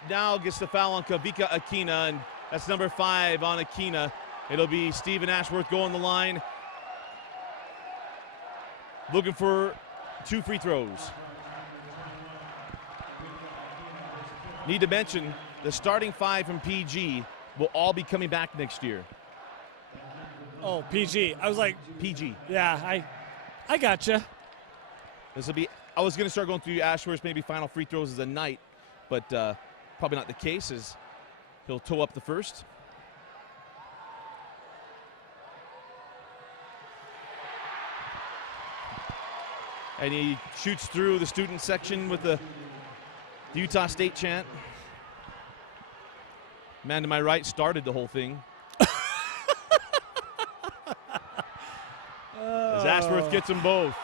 now gets the foul on Kavika Aquina, and that's number 5 on Aquina. It'll be Stephen Ashworth going the line, looking for 2 free throws. Need to mention the starting 5 from PG will all be coming back next year. Oh, PG. I was like, PG. yeah, I gotcha. This will be, I was going to start going through Ashworth's maybe final free throws as a night, but probably not the case, as he'll toe up the first. And he shoots through the student section with the Utah State chant. Man to my right started the whole thing. As Ashworth gets them both.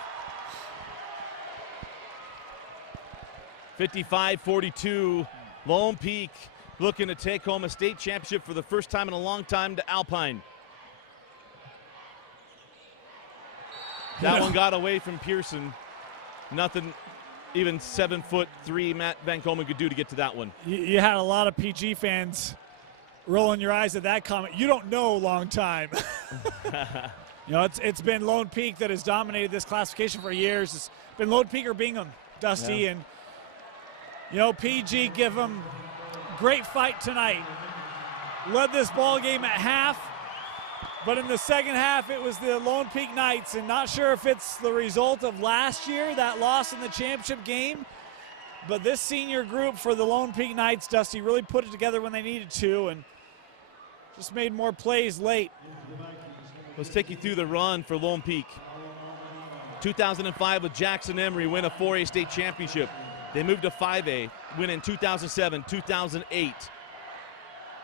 55-42, Lone Peak looking to take home a state championship for the first time in a long time to Alpine. That one got away from Pearson. Nothing even 7'3" Matt Van Komen could do to get to that one. You had a lot of PG fans rolling your eyes at that comment. You don't know long time. You know, it's been Lone Peak that has dominated this classification for years. It's been Lone Peak or Bingham, Dusty. Yeah. And, you know, PG give them great fight tonight. Led this ball game at half, but in the second half it was the Lone Peak Knights, and not sure if it's the result of last year, that loss in the championship game, but this senior group for the Lone Peak Knights, Dusty, really put it together when they needed to and just made more plays late. Let's take you through the run for Lone Peak. 2005 with Jackson Emery win a 4A state championship. They moved to 5A, win in 2007, 2008.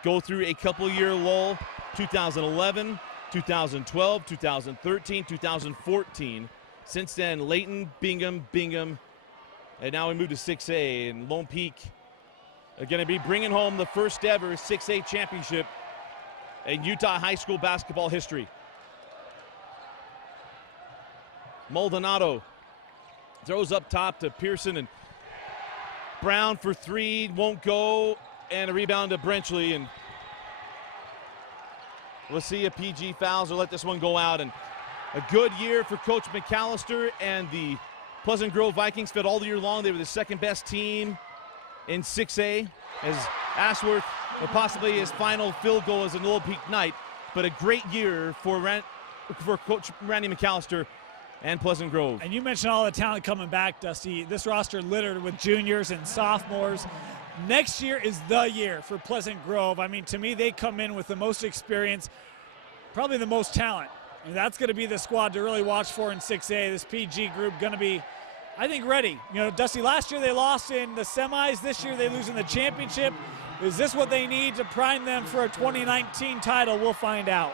Go through a couple-year lull, 2011, 2012, 2013, 2014. Since then, Layton, Bingham, and now we move to 6A. And Lone Peak are going to be bringing home the first ever 6A championship in Utah high school basketball history. Maldonado throws up top to Pearson, and Brown for three, won't go, and a rebound to Brenchley. And we'll see if PG fouls or let this one go out. And a good year for Coach McAllister and the Pleasant Grove Vikings. Fed all year long. They were the second best team in 6A, as Ashworth or possibly his final field goal as a Lone Peak Knight. But a great year for Coach Randy McAllister and Pleasant Grove. And you mentioned all the talent coming back, Dusty. This roster littered with juniors and sophomores. Next year is the year for Pleasant Grove. I mean, to me, they come in with the most experience, probably the most talent. And that's going to be the squad to really watch for in 6A. This PG group going to be, I think, ready. You know, Dusty, last year they lost in the semis. This year they lose in the championship. Is this what they need to prime them for a 2019 title? We'll find out.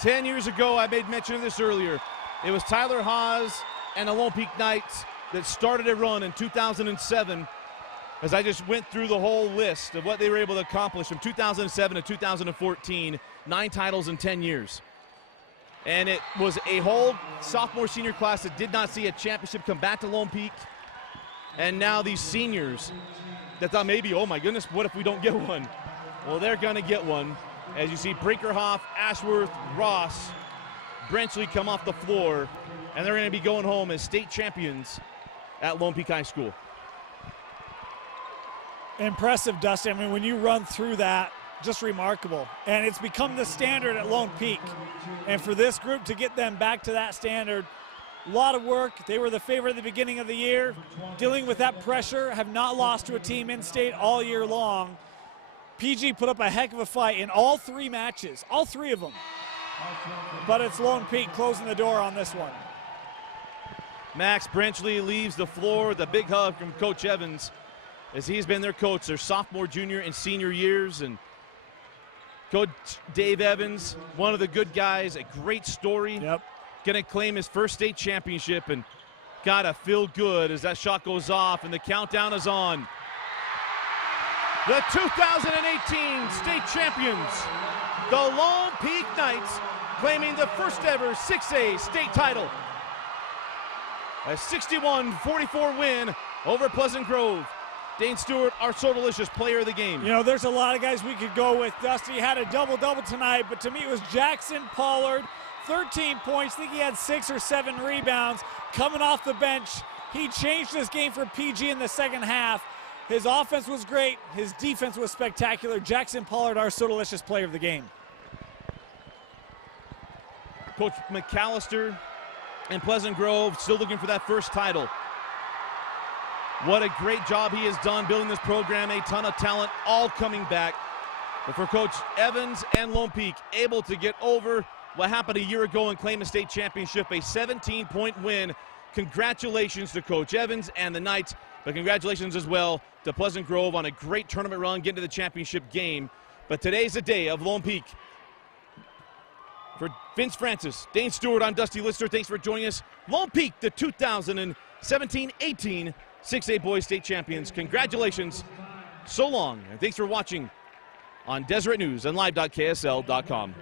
10 years ago, I made mention of this earlier. It was Tyler Haas and the Lone Peak Knights that started a run in 2007, as I just went through the whole list of what they were able to accomplish from 2007 to 2014, 9 titles in 10 years. And it was a whole sophomore senior class that did not see a championship come back to Lone Peak. And now these seniors that thought maybe, oh my goodness, what if we don't get one? Well, they're gonna get one. As you see Brinkerhoff, Ashworth, Ross, Brenchley come off the floor, and they're gonna be going home as state champions at Lone Peak High School. Impressive, Dusty. I mean, when you run through that, just remarkable. And it's become the standard at Lone Peak. And for this group to get them back to that standard, a lot of work. They were the favorite at the beginning of the year. Dealing with that pressure, have not lost to a team in state all year long. PG put up a heck of a fight in all 3 matches, all 3 of them. But it's Lone Peak closing the door on this one. Max Brenchley leaves the floor with a big hug from Coach Evans, as he's been their coach their sophomore, junior, and senior years. And Coach Dave Evans, one of the good guys, a great story. Yep. Gonna claim his first state championship, and gotta feel good as that shot goes off and the countdown is on. The 2018 state champions, the Lone Peak Knights, claiming the first ever 6A state title. A 61-44 win over Pleasant Grove. Dane Stewart, our so delicious player of the game. You know, there's a lot of guys we could go with. Dusty had a double-double tonight, but to me it was Jackson Pollard, 13 points. I think he had 6 or 7 rebounds. Coming off the bench, he changed this game for PG in the second half. His offense was great. His defense was spectacular. Jackson Pollard, our so delicious player of the game. Coach McAllister and Pleasant Grove still looking for that first title. What a great job he has done building this program. A ton of talent all coming back. But for Coach Evans and Lone Peak, able to get over what happened a year ago and claim a state championship, a 17-point win. Congratulations to Coach Evans and the Knights, but congratulations as well to Pleasant Grove on a great tournament run, getting to the championship game. But today's the day of Lone Peak. For Vince Francis, Dane Stewart, I'm Dusty Lister. Thanks for joining us. Lone Peak, the 2017-18 6A Boys State Champions. Congratulations. So long, and thanks for watching on Deseret News and live.ksl.com.